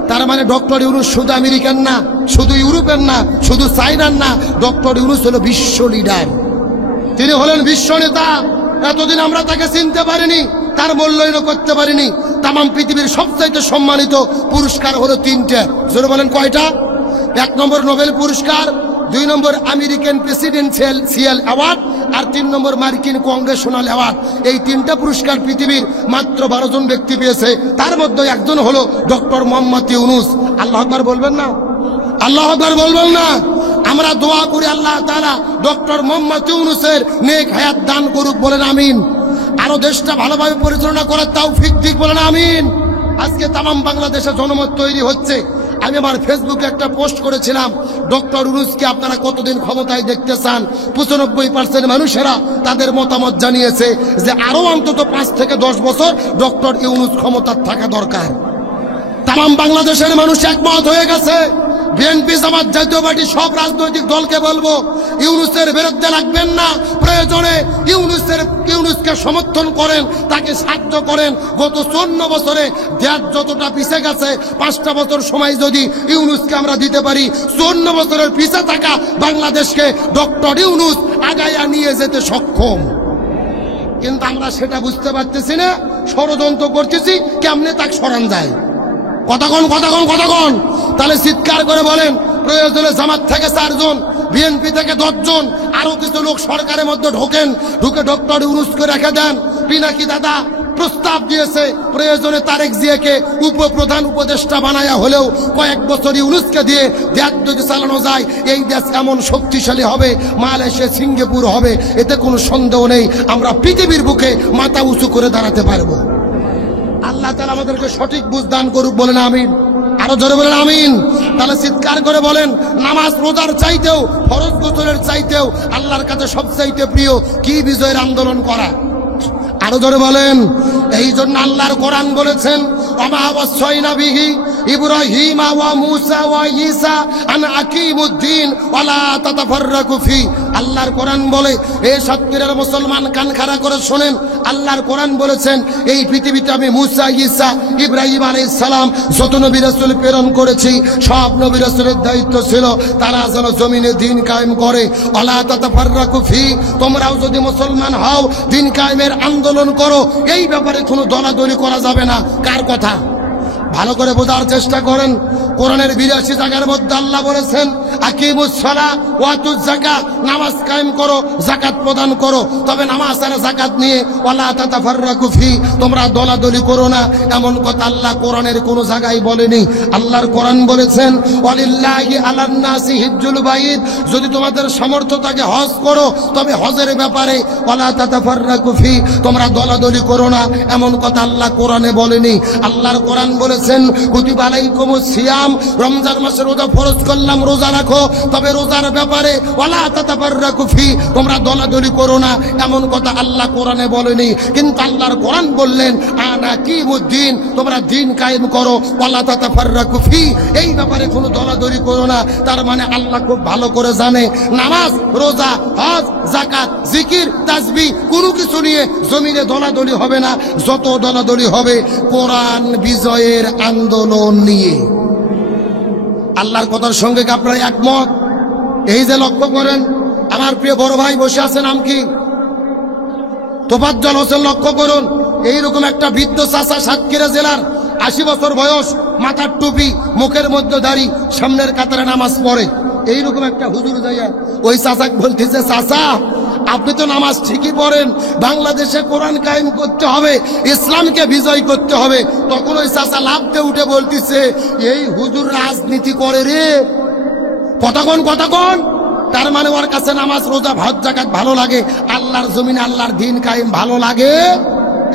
তার মানে ডক্টর ইউনূস শুধু আমেরিকান না, শুধু ইউরোপের না, শুধু চায়নার না, ডক্টর ইউনূস হলো বিশ্ব লিডার। তিনি হলেন বিশ্ব নেতা। এতদিন আমরা তাকে চিনতে পারিনি, তার মূল্যায়ন করতে পারিনি। তাম পৃথিবীর সবচাইতে সম্মানিত পুরস্কার হলো 3টে। জোরে বলেন কয়টা? 1 নম্বর নোবেল পুরস্কার, 2 নম্বর আমেরিকান প্রেসিডেন্সিয়াল অ্যাওয়ার্ড, আর 3 নম্বর মার্কিন কংগ্রেশনাল অ্যাওয়ার্ড। এই 3টা পুরস্কার পৃথিবীর মাত্র 12 জন ব্যক্তি পেয়েছে। তার মধ্যে একজন হলো ডক্টর মোহাম্মদ ইউনূস। আল্লাহু আকবার বলবেন না? আল্লাহু আকবার বলবেন না? আমরা দোয়া করি আল্লাহ তাআলা ডক্টর মোহাম্মদ ইউনূসের নেক হায়াত দান করুক, বলেন আমিন। আরো দেশটা ভালোভাবে পরিচালনা করার তৌফিক দিক, বলেন আমিন। আজকে তামাম বাংলাদেশে জনমত তৈরি হচ্ছে। আমি আমার ফেসবুকে একটা পোস্ট করেছিলাম, ডক্টর ইউনূসকে আপনারা কতদিন ক্ষমতায় দেখতে চান? 95% মানুষেরা তাদের মতামত জানিয়েছে যে আরো অন্তত 5 থেকে 10 বছর ডক্টর ইউনূস ক্ষমতায় থাকা দরকার। তামাম বাংলাদেশের মানুষ একমত হয়ে গেছে। বিএনপি, জামাত, জাতীয় পার্টি সব রাজনৈতিক দলকে বলবো, ইউনূসের বিরুদ্ধে লাগবেন না। প্রয়োজনে ইউনূসকে সমর্থন করেন, তাকে সাহায্য করেন। গত 54 বছরে দেশ যতটা পিছিয়ে গেছে, 5টা বছর সময় যদি ইউনূসকে আমরা দিতে পারি, 54 বছরের পিছিয়ে থাকা বাংলাদেশকে ডক্টর ইউনূস আগাইয়া নিয়ে যেতে সক্ষম। কিন্তু আমরা সেটা বুঝতে পারতেছি না, ষড়যন্ত্র করতেছি কেমনে তাকে সরান যায়। কথা কন। তাহলে চিৎকার করে বলেন, প্রয়োজনে জামাত থেকে 4 জন, বিএনপি থেকে 10 জন, আরো কিছু লোক সরকারের মধ্যে ঢুকে ডক্টর ইউনূসকে রেখে দেন। পিনাকি দাদা প্রস্তাব দিয়েছে, প্রয়োজনে তারেক জিয়াকে উপপ্রধান উপদেষ্টা বানায়া হলেও কয়েক বছর ইউনূসকে দিয়ে দেশ যদি চালানো যায়, এই দেশ এমন শক্তিশালী হবে, মালয়েশিয়া, সিঙ্গাপুর হবে, এতে কোনো সন্দেহ নেই। আমরা পৃথিবীর বুকে মাথা উঁচু করে দাঁড়াতে পারবো। আল্লাহ তাআলা আমাদেরকে সঠিক বুঝ দান করুক, বলেন আমিন। আরো জোরে বলেন আমিন। তাহলে চিৎকার করে বলেন, নামাজ রোজার চাইতেও, ফরজ গোসলের চাইতেও আল্লাহর কাছে সবচাইতে প্রিয় কি? বিজয়ের আন্দোলন করা। আরো জোরে বলেন। এই জন্য আল্লাহর কোরআন বলেছেন, ওমা ওয়াসাইনা বিহি ইব্রাহিম ওয়া মূসা ওয়া ঈসা আন আকিমুদ্দিন ওয়া লা তাতাফাররাকু ফি। আল্লাহর কোরআন বলে, এ সত্যিকারের মুসলমান কান খাড়া করে শোনেন, আল্লাহর কোরআন বলেছেন, এই পৃথিবীতে আমি মূসা, ঈসা, ইব্রাহিম আলাইহিস সালাম যত নবী রাসূল প্রেরণ করেছি, সব নবী রাসূলের দায়িত্ব ছিল তারা যেন জমিনে দ্বীন কায়েম করে। ওয়া লা তাতাফাররাকু ফি, তোমরাও যদি মুসলমান হও, দ্বীন কায়েমের আন্দোলন করো। এই ব্যাপারে কোনো দলাদলি করা যাবে না। কার কথা? ভালো করে বোঝার চেষ্টা করেন। কোরআনের 82 জায়গার মধ্যে আল্লাহ বলেছেন, আকিমুস সালাহ ওয়া আতুজ যাকাত, নামাজ কায়েম করো, যাকাত প্রদান করো। তবে নামাজ আর যাকাত নিয়ে ওয়ালা তাতাফাররাকু ফি, তোমরা দলাদলি করো না, এমন কথা আল্লাহ কোরআনের কোনো জায়গায় বলেনি। আল্লাহর কোরআন বলেছেন, ওয়ালিল্লাহি আলান নাসি হিজ্জুল বাইত, যদি তোমাদের সামর্থ্য থাকে হজ করো, তবে হজের ব্যাপারে ওয়ালা তাতাফাররাকু ফি, তোমরা দলাদলি করো না, এমন কথা আল্লাহ কোরআনে বলেনি। আল্লাহর কোরআন বলেছেন, কুতিবা আলাইকুমুস সিয়াম, রমজান মাসে রোজা ফরজ করলাম, রোজা রাখো, তবে রোজার ব্যাপারে ওয়ালা তাতাফাররাকু ফি, তোমরা দলাদলি করো না, এমন কথা আল্লাহ কোরআনে বলেনি। কিন্তু আল্লাহর কোরআন বললেন, আনা কিমুদ্দিন, তোমরা দিন কায়েম করো, ওয়ালা তাতাফাররাকু ফি, এই ব্যাপারে কোনো দলাদলি করো না। তার মানে আল্লাহ খুব ভালো করে জানে, নামাজ, রোজা, হজ, যাকাত, জিকির, তাসবিহ কোনো কিছু নিয়ে জমিনে দলাদলি হবে না। যত দলাদলি হবে কোরআন বিজয়ের আন্দোলন নিয়ে। আল্লাহর কথার সঙ্গে কি আপনারা একমত? এই যে লক্ষ্য করেন, আমার প্রিয় বড় ভাই বসে আছে, নাম কি? তোফাজ্জল হোসেন। লক্ষ্য করুন, এইরকম একটা বৃদ্ধ চাচা, সাতক্ষীরা জেলার, 80 বছর বয়স, মাথার টুপি, মুখের মধ্যে দাড়ি, সামনের কাতারে নামাজ পড়ে। এইরকম একটা হুজুর যাইয়া ওই চাচাকে বলতেছে, চাচা আপনি তো নামাজ ঠিকই পড়েন, বাংলাদেশে কোরআন কায়েম করতে হবে, ইসলামকে বিজয় করতে হবে। তখন ওই চাচা লাফতে উঠে বলতেছে, এই হুজুর রাজনীতি করে রে। কতক্ষণ তার মানে ওর কাছে নামাজ রোজা হজ যাকাত ভালো লাগে, আল্লাহর জমিনে আল্লাহর দ্বীন কায়েম ভালো লাগে।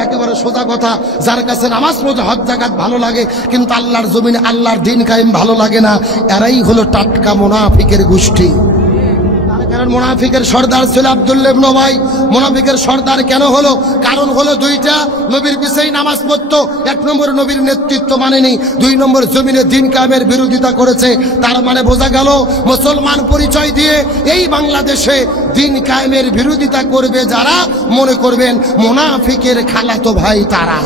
একেবারে সোজা কথা, যার কাছে নামাজ রোজা হজ যাকাত ভালো লাগে কিন্তু আল্লাহর জমিনে আল্লাহর দ্বীন কায়েম ভালো লাগে না, এরাই হলো টাটকা মুনাফিকের গোষ্ঠী। কারণ মুনাফিকের সর্দার ছিল আব্দুল্লাহ ইবনে উবাই। মুনাফিকের সর্দার কেন হলো? কারণ হলো দুইটা, নবীর পিছেই নামাজ পড়তো। এক নম্বর নবীর নেতৃত্ব মানেনি, দুই নম্বর জমিনে দ্বীন কায়েমের বিরোধিতা করেছে। তার মানে বোঝা গেল মুসলমান পরিচয় দিয়ে এই বাংলাদেশে দ্বীন কায়েমের বিরোধিতা করবে যারা, মনে করবেন মুনাফিকের খালাতো ভাই তারা।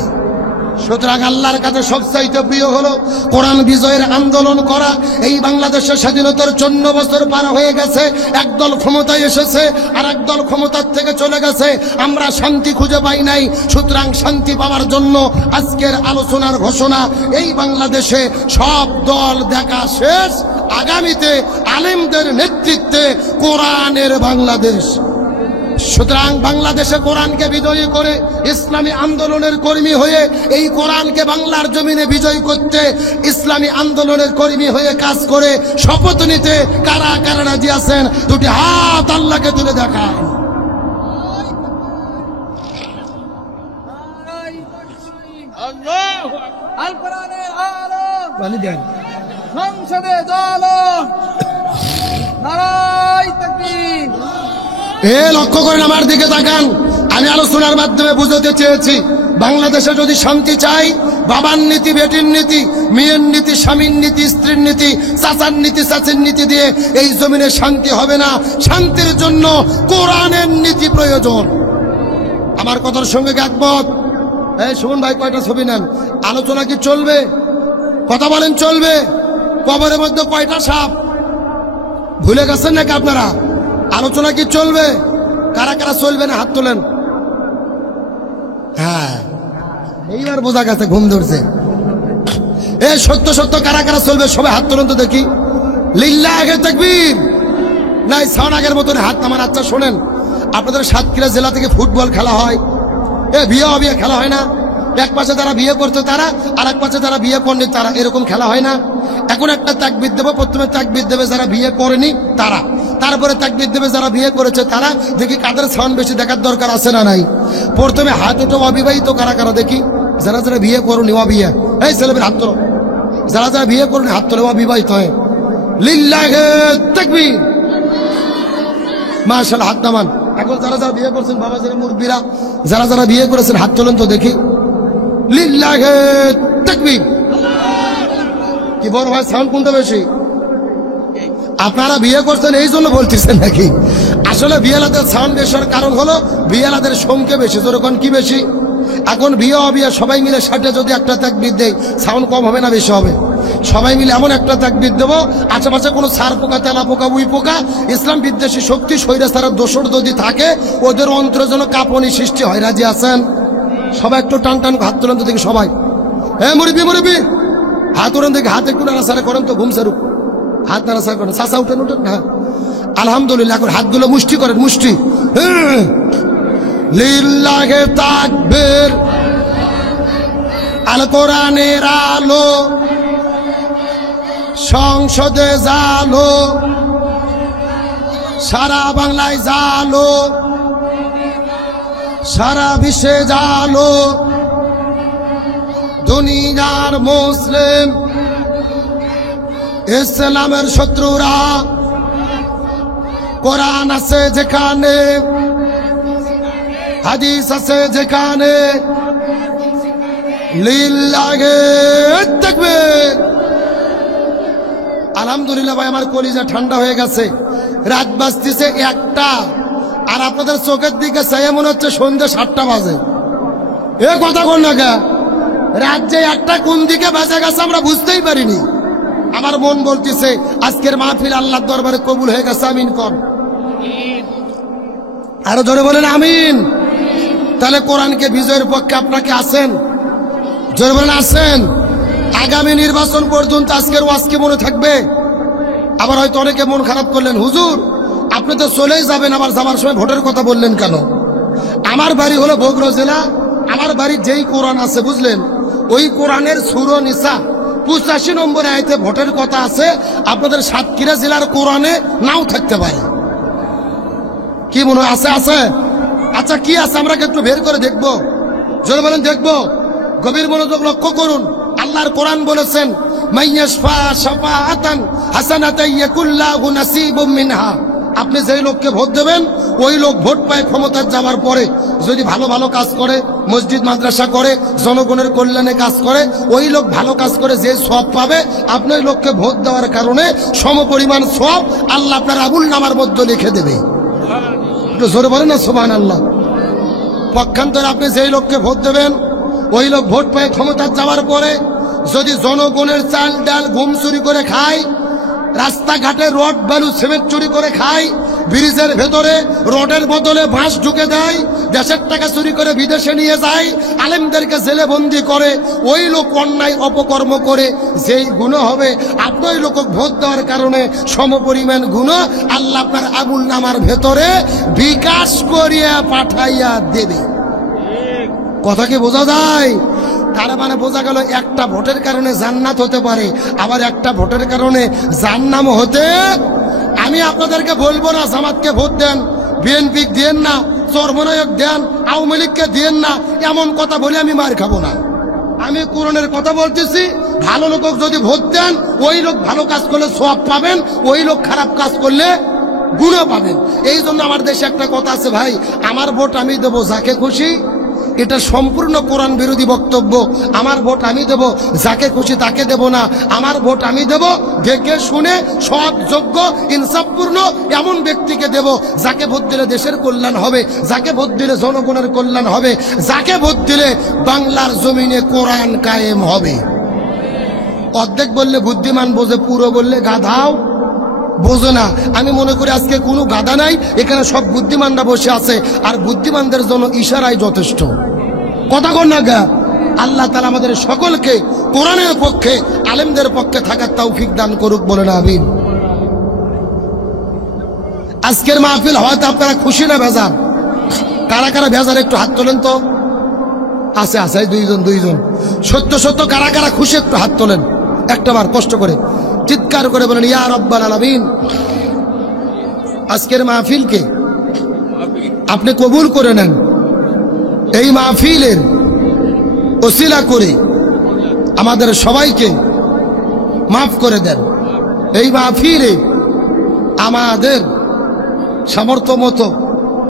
সুতরাং আল্লাহর কাছে সবচাইতে প্রিয় হলো কোরআন বিজয়ের আন্দোলন করা। এই বাংলাদেশের স্বাধীনতার 54 বছর পার হয়ে গেছে, একদল ক্ষমতায় এসেছে আর একদল ক্ষমতার থেকে চলে গেছে, আমরা শান্তি খুঁজে পাই নাই। সুতরাং শান্তি পাওয়ার জন্য আজকের আলোচনার ঘোষণা, এই বাংলাদেশে সব দল দেখা শেষ, আগামীতে আলেমদের নেতৃত্বে কোরআনের বাংলাদেশ। সুতরাং বাংলাদেশে কোরআনকে বিজয়ী করে ইসলামী আন্দোলনের কর্মী হয়ে এই কোরআনকে বাংলার জমিনে বিজয় করতে, ইসলামী আন্দোলনের কর্মী হয়ে কাজ করে শপথ নিতে কারা কারা রাজি আছেন? দুটি হাত আল্লাহকে তুলে দেখান। আল কোরআনের আলো সংসদে আলো, নারায়ে তাকবীর। লক্ষ্য করেন, আমার দিকে তাকান। আমি আলোচনার মাধ্যমে বুঝাতে চেয়েছি, বাংলাদেশে যদি শান্তি চাই, বাবার নীতি, বেটির নীতি, মেয়ের নীতি, স্বামীর নীতি, স্ত্রীর নীতি, চাচার নীতি, চাচির নীতি দিয়ে এই জমিনে শান্তি হবে না। শান্তির জন্য কোরআনের নীতি প্রয়োজন। আমার কথার সঙ্গে একমত? সুমন ভাই, কয়টা ছবি নেন? আলোচনা কি চলবে? কথা বলেন, চলবে? কবরের মধ্যে কয়টা সাপ? ভুলে গেছেন নাকি আপনারা? আলোচনা কি চলবে? কারা কারা চলবে না হাত তোলেন। হ্যাঁ, এইবার বোঝা গেছে, ঘুম ধরছে। সত্য সত্য কারা কারা চলবে সবাই হাত তোলেন তো দেখি। লিল্লাহি তাকবীর। নাই সাওনাগের মতন হাত নামান। আচ্ছা শোনেন, আপনাদের সাতক্ষীরা জেলা থেকে ফুটবল খেলা হয়, বিয়ে খেলা হয় না? এক পাশে যারা বিয়ে করছে তারা, আর এক পাশে যারা বিয়ে করেনি তারা, এরকম খেলা হয় না? এখন একটা তাকবীর দেবো, প্রথমে তাকবীর দেবে যারা বিয়ে করেনি তারা, তারপরে তাকবীর দেবে যারা বিয়ে করেছে তারা। দেখি কাদের সাউন্ড বেশি দেখার দরকার আছে না নাই? প্রথমে হাত উঠো অবিবাহিত কারা কারা দেখি। যারা যারা বিয়ে করুনি অবিয়ে, এই ছেলেমেয়ের হাত তোলো। যারা যারা বিয়ে করুনি হাত তোলো, অবিবাহিত হয়। লিল্লাহি তাকবীর। মাশাআল্লাহ, হাত নামান। এখন যারা যারা বিয়ে করছেন, বাবা যারা মুরব্বীরা, যারা যারা বিয়ে করেছেন হাত তোলেন তো দেখি। লিল্লাহি তাকবীর। কি বড় ভাই, সাউন্ড কোনটা বেশি? আপনারা বিয়ে করছেন এই জন্য বলতেছেন নাকি? আসলে বিয়েলাদের সাউন্ড বেশির কারণ হলো বিয়েলাদের সংখ্যা বেশি। যেরকম কি বেশি? এখন বিয়ে অবিয়ে সবাই মিলে ষাটে যদি একটা তাকবীর দেয়, সাউন্ড কম হবে না বেশি হবে? সবাই মিলে এমন একটা তাকবীর দেবো, আশেপাশে কোনো সার পোকা, তেলা পোকা, উই পোকা, ইসলাম বিদ্বেষী শক্তি, স্বৈরাচারের দোষর যদি থাকে, ওদের অন্তরে যেন কাঁপনি সৃষ্টি হয়। রাজি আছেন? সবাই একটু টান টান হাত তোলেন তো দেখি সবাই। মুরব্বি হাত তোলেন দেখি। হাত একটু নাড়াচাড়া করেন তো, ঘুম সারুক। হাত নাড়াচাড়া করেন, চাচা উঠেন উঠেন। হ্যাঁ, আলহামদুলিল্লাহ। এখন হাতগুলো মুষ্টি করেন, মুষ্টি। লিল্লাহি তাকবীর। আল কোরআনের আলো সংসদে জালো, সারা বাংলায় জালো, সারা বিশ্বে জালো। দুনিয়ার মুসলিম ইসলামের শত্রুরা, কোরআন আছে যেখানে, হাদিস আছে যেখানে, লিল্লাহি তাকবীর। আলহামদুলিল্লাহ ভাই, আমার কলিজা ঠান্ডা হয়ে গেছে। রাত বাজতেছে 1টা, আর আপনাদের চোখের দিকে চাইয়ে মনে হচ্ছে সন্ধ্যে 7টা বাজে। কথা কোন না কে? রাত যে 1টা কোন দিকে বাজে গেছে আমরা বুঝতেই পারিনি। আমার মন বলতেছে আজকের মাহফিল আল্লাহর দরবারে কবুল হয়ে গেছে। আমিন কর। আরো জোরে বলেন আমিন। তাহলে কোরআনকে বিজয়ের পক্ষে আপনাকে আছেন? জোরে বলেন আছেন? আগামী নির্বাচন পর্যন্ত আজকের ওয়াজ কি মনে থাকবে? আবার হয়তো অনেকে মন খারাপ করলেন, হুজুর আপনি তো চলেই যাবেন, আবার যাওয়ার সময় ভোটের কথা বললেন কেন? আমার বাড়ি হলো বগুড়া জেলা। আমার বাড়ির যেই কোরআন আছে বুঝলেন, ওই কোরআনের সূরা নিসা 85 নম্বর আয়াতে ভোটের কথা আছে। আপনাদের সাতক্ষীরা জেলার কোরআনে নাও থাকতে পারে। কি মনে হয় আছে? আছে? আচ্ছা কি আছে আমরা কি একটু বের করে দেখবো? জোরে বলেন দেখবো। গভীর মনোযোগ লক্ষ্য করুন। আল্লাহর কোরআন বলেছেন, মাইয়াশফা শাফাআতান হাসানাতান ইয়াকুল্লাহু নাসিবুম মিনহা। আপনি যেই লোককে ভোট দেবেন, ওই লোক ভোট পায় ক্ষমতার যাওয়ার পরে যদি ভালো ভালো কাজ করে, মসজিদ মাদ্রাসা করে, জনগণের কল্যাণে কাজ করে, ওই লোক ভালো কাজ করে যে সওয়াব পাবে, আপনি ওই লোককে ভোট দেওয়ার কারণে সমপরিমাণ সওয়াব আল্লাহ আপনার আমুল নামার মধ্যে লিখে দেবে। একটু জোরে বলেন না সুবহানাল্লাহ। পক্ষান্তরে আপনি যেই লোককে ভোট দেবেন, ওই লোক ভোট পায় ক্ষমতার যাওয়ার পরে যদি জনগণের চাল ডাল গম চুরি করে খায়, রাস্তাঘাটে রড বালু সিমেন্ট চুরি করে খায়, ব্রিজের ভেতরে রডের বদলে বাঁশ ঢুকে দেয়, দেশের টাকা চুরি করে বিদেশে নিয়ে যায়, আলেমদেরকে জেলে বন্দি করে, ওই লোক অন্যায় অপকর্ম করে যেই গুনাহ হবে, আপনি ওই লোক ভোট দেওয়ার কারণে সমপরিমাণ গুনাহ আল্লাহ আপনার আমুল নামার ভেতরে বিকাশ করিয়া পাঠাইয়া দেবে। কথা কি বোঝা যায়? তার মানে বোঝা গেল একটা ভোটের কারণে জান্নাত হতে পারে, আবার একটা ভোটের কারণে জাহান্নাম হতে। আমি আপনাদেরকে বলবো না জামাতকে ভোট দেন, বিএনপি দেন না, চরমনায়ক দেন, আওয়ামী লীগকে দেন না, এমন কথা বলে আমি মার খাবো না। আমি কোরআনের কথা বলতেছি। ভালো লোক যদি ভোট দেন, ওই লোক ভালো কাজ করলে সওয়াব পাবেন, ওই লোক খারাপ কাজ করলে গুনাহ পাবেন। এই জন্য আমার দেশে একটা কথা আছে ভাই, আমার ভোট আমি দেবো যাকে খুশি। এটা সম্পূর্ণ কোরআন বিরোধী বক্তব্য। আমার ভোট আমি দেব, যাকে খুশি তাকে দেব না। আমার ভোট আমি দেব দেখে শুনে সৎ যোগ্য ইনসাফপূর্ণ এমন ব্যক্তিকে দেব, যাকে ভোট দিলে দেশের কল্যাণ হবে, যাকে ভোট দিলে জনগণের কল্যাণ হবে, যাকে ভোট দিলে বাংলার জমিনে কোরআন কায়েম হবে। অর্ধেক বললে বুদ্ধিমান বোঝে, পুরো বললে গাধাও বোঝে না। আমি মনে করি আজকে কোনো গাধা নাই, এখানে সব বুদ্ধিমানরা বসে আছে, আর বুদ্ধিমানদের জন্য ইশারাই যথেষ্ট। কথা কর না গা। আল্লাহ তাআলা আমাদের সকলকে কোরআনের পক্ষে, আলেমদের পক্ষে থাকার তৌফিক দান করুক, বলে না আমিন। আজকের মাহফিল হয়তো আপনারা খুশি না বেজার? কারা কারা বেজার একটু হাত তোলেন তো। আছে আছে দুইজন। সত্য কারা কারা খুশি একটু হাত তোলেন একটা বার কষ্ট করে, চিৎকার করে বলেন ইয়া রাব্বাল আলামিন। আজকের মাহফিলকে আপনি কবুল করে নেন। এই মাহফিলের ওসিলা করে আমাদের সবাইকে মাফ করে দেন। এই মাহফিলে আমাদের সামর্থ্য মতো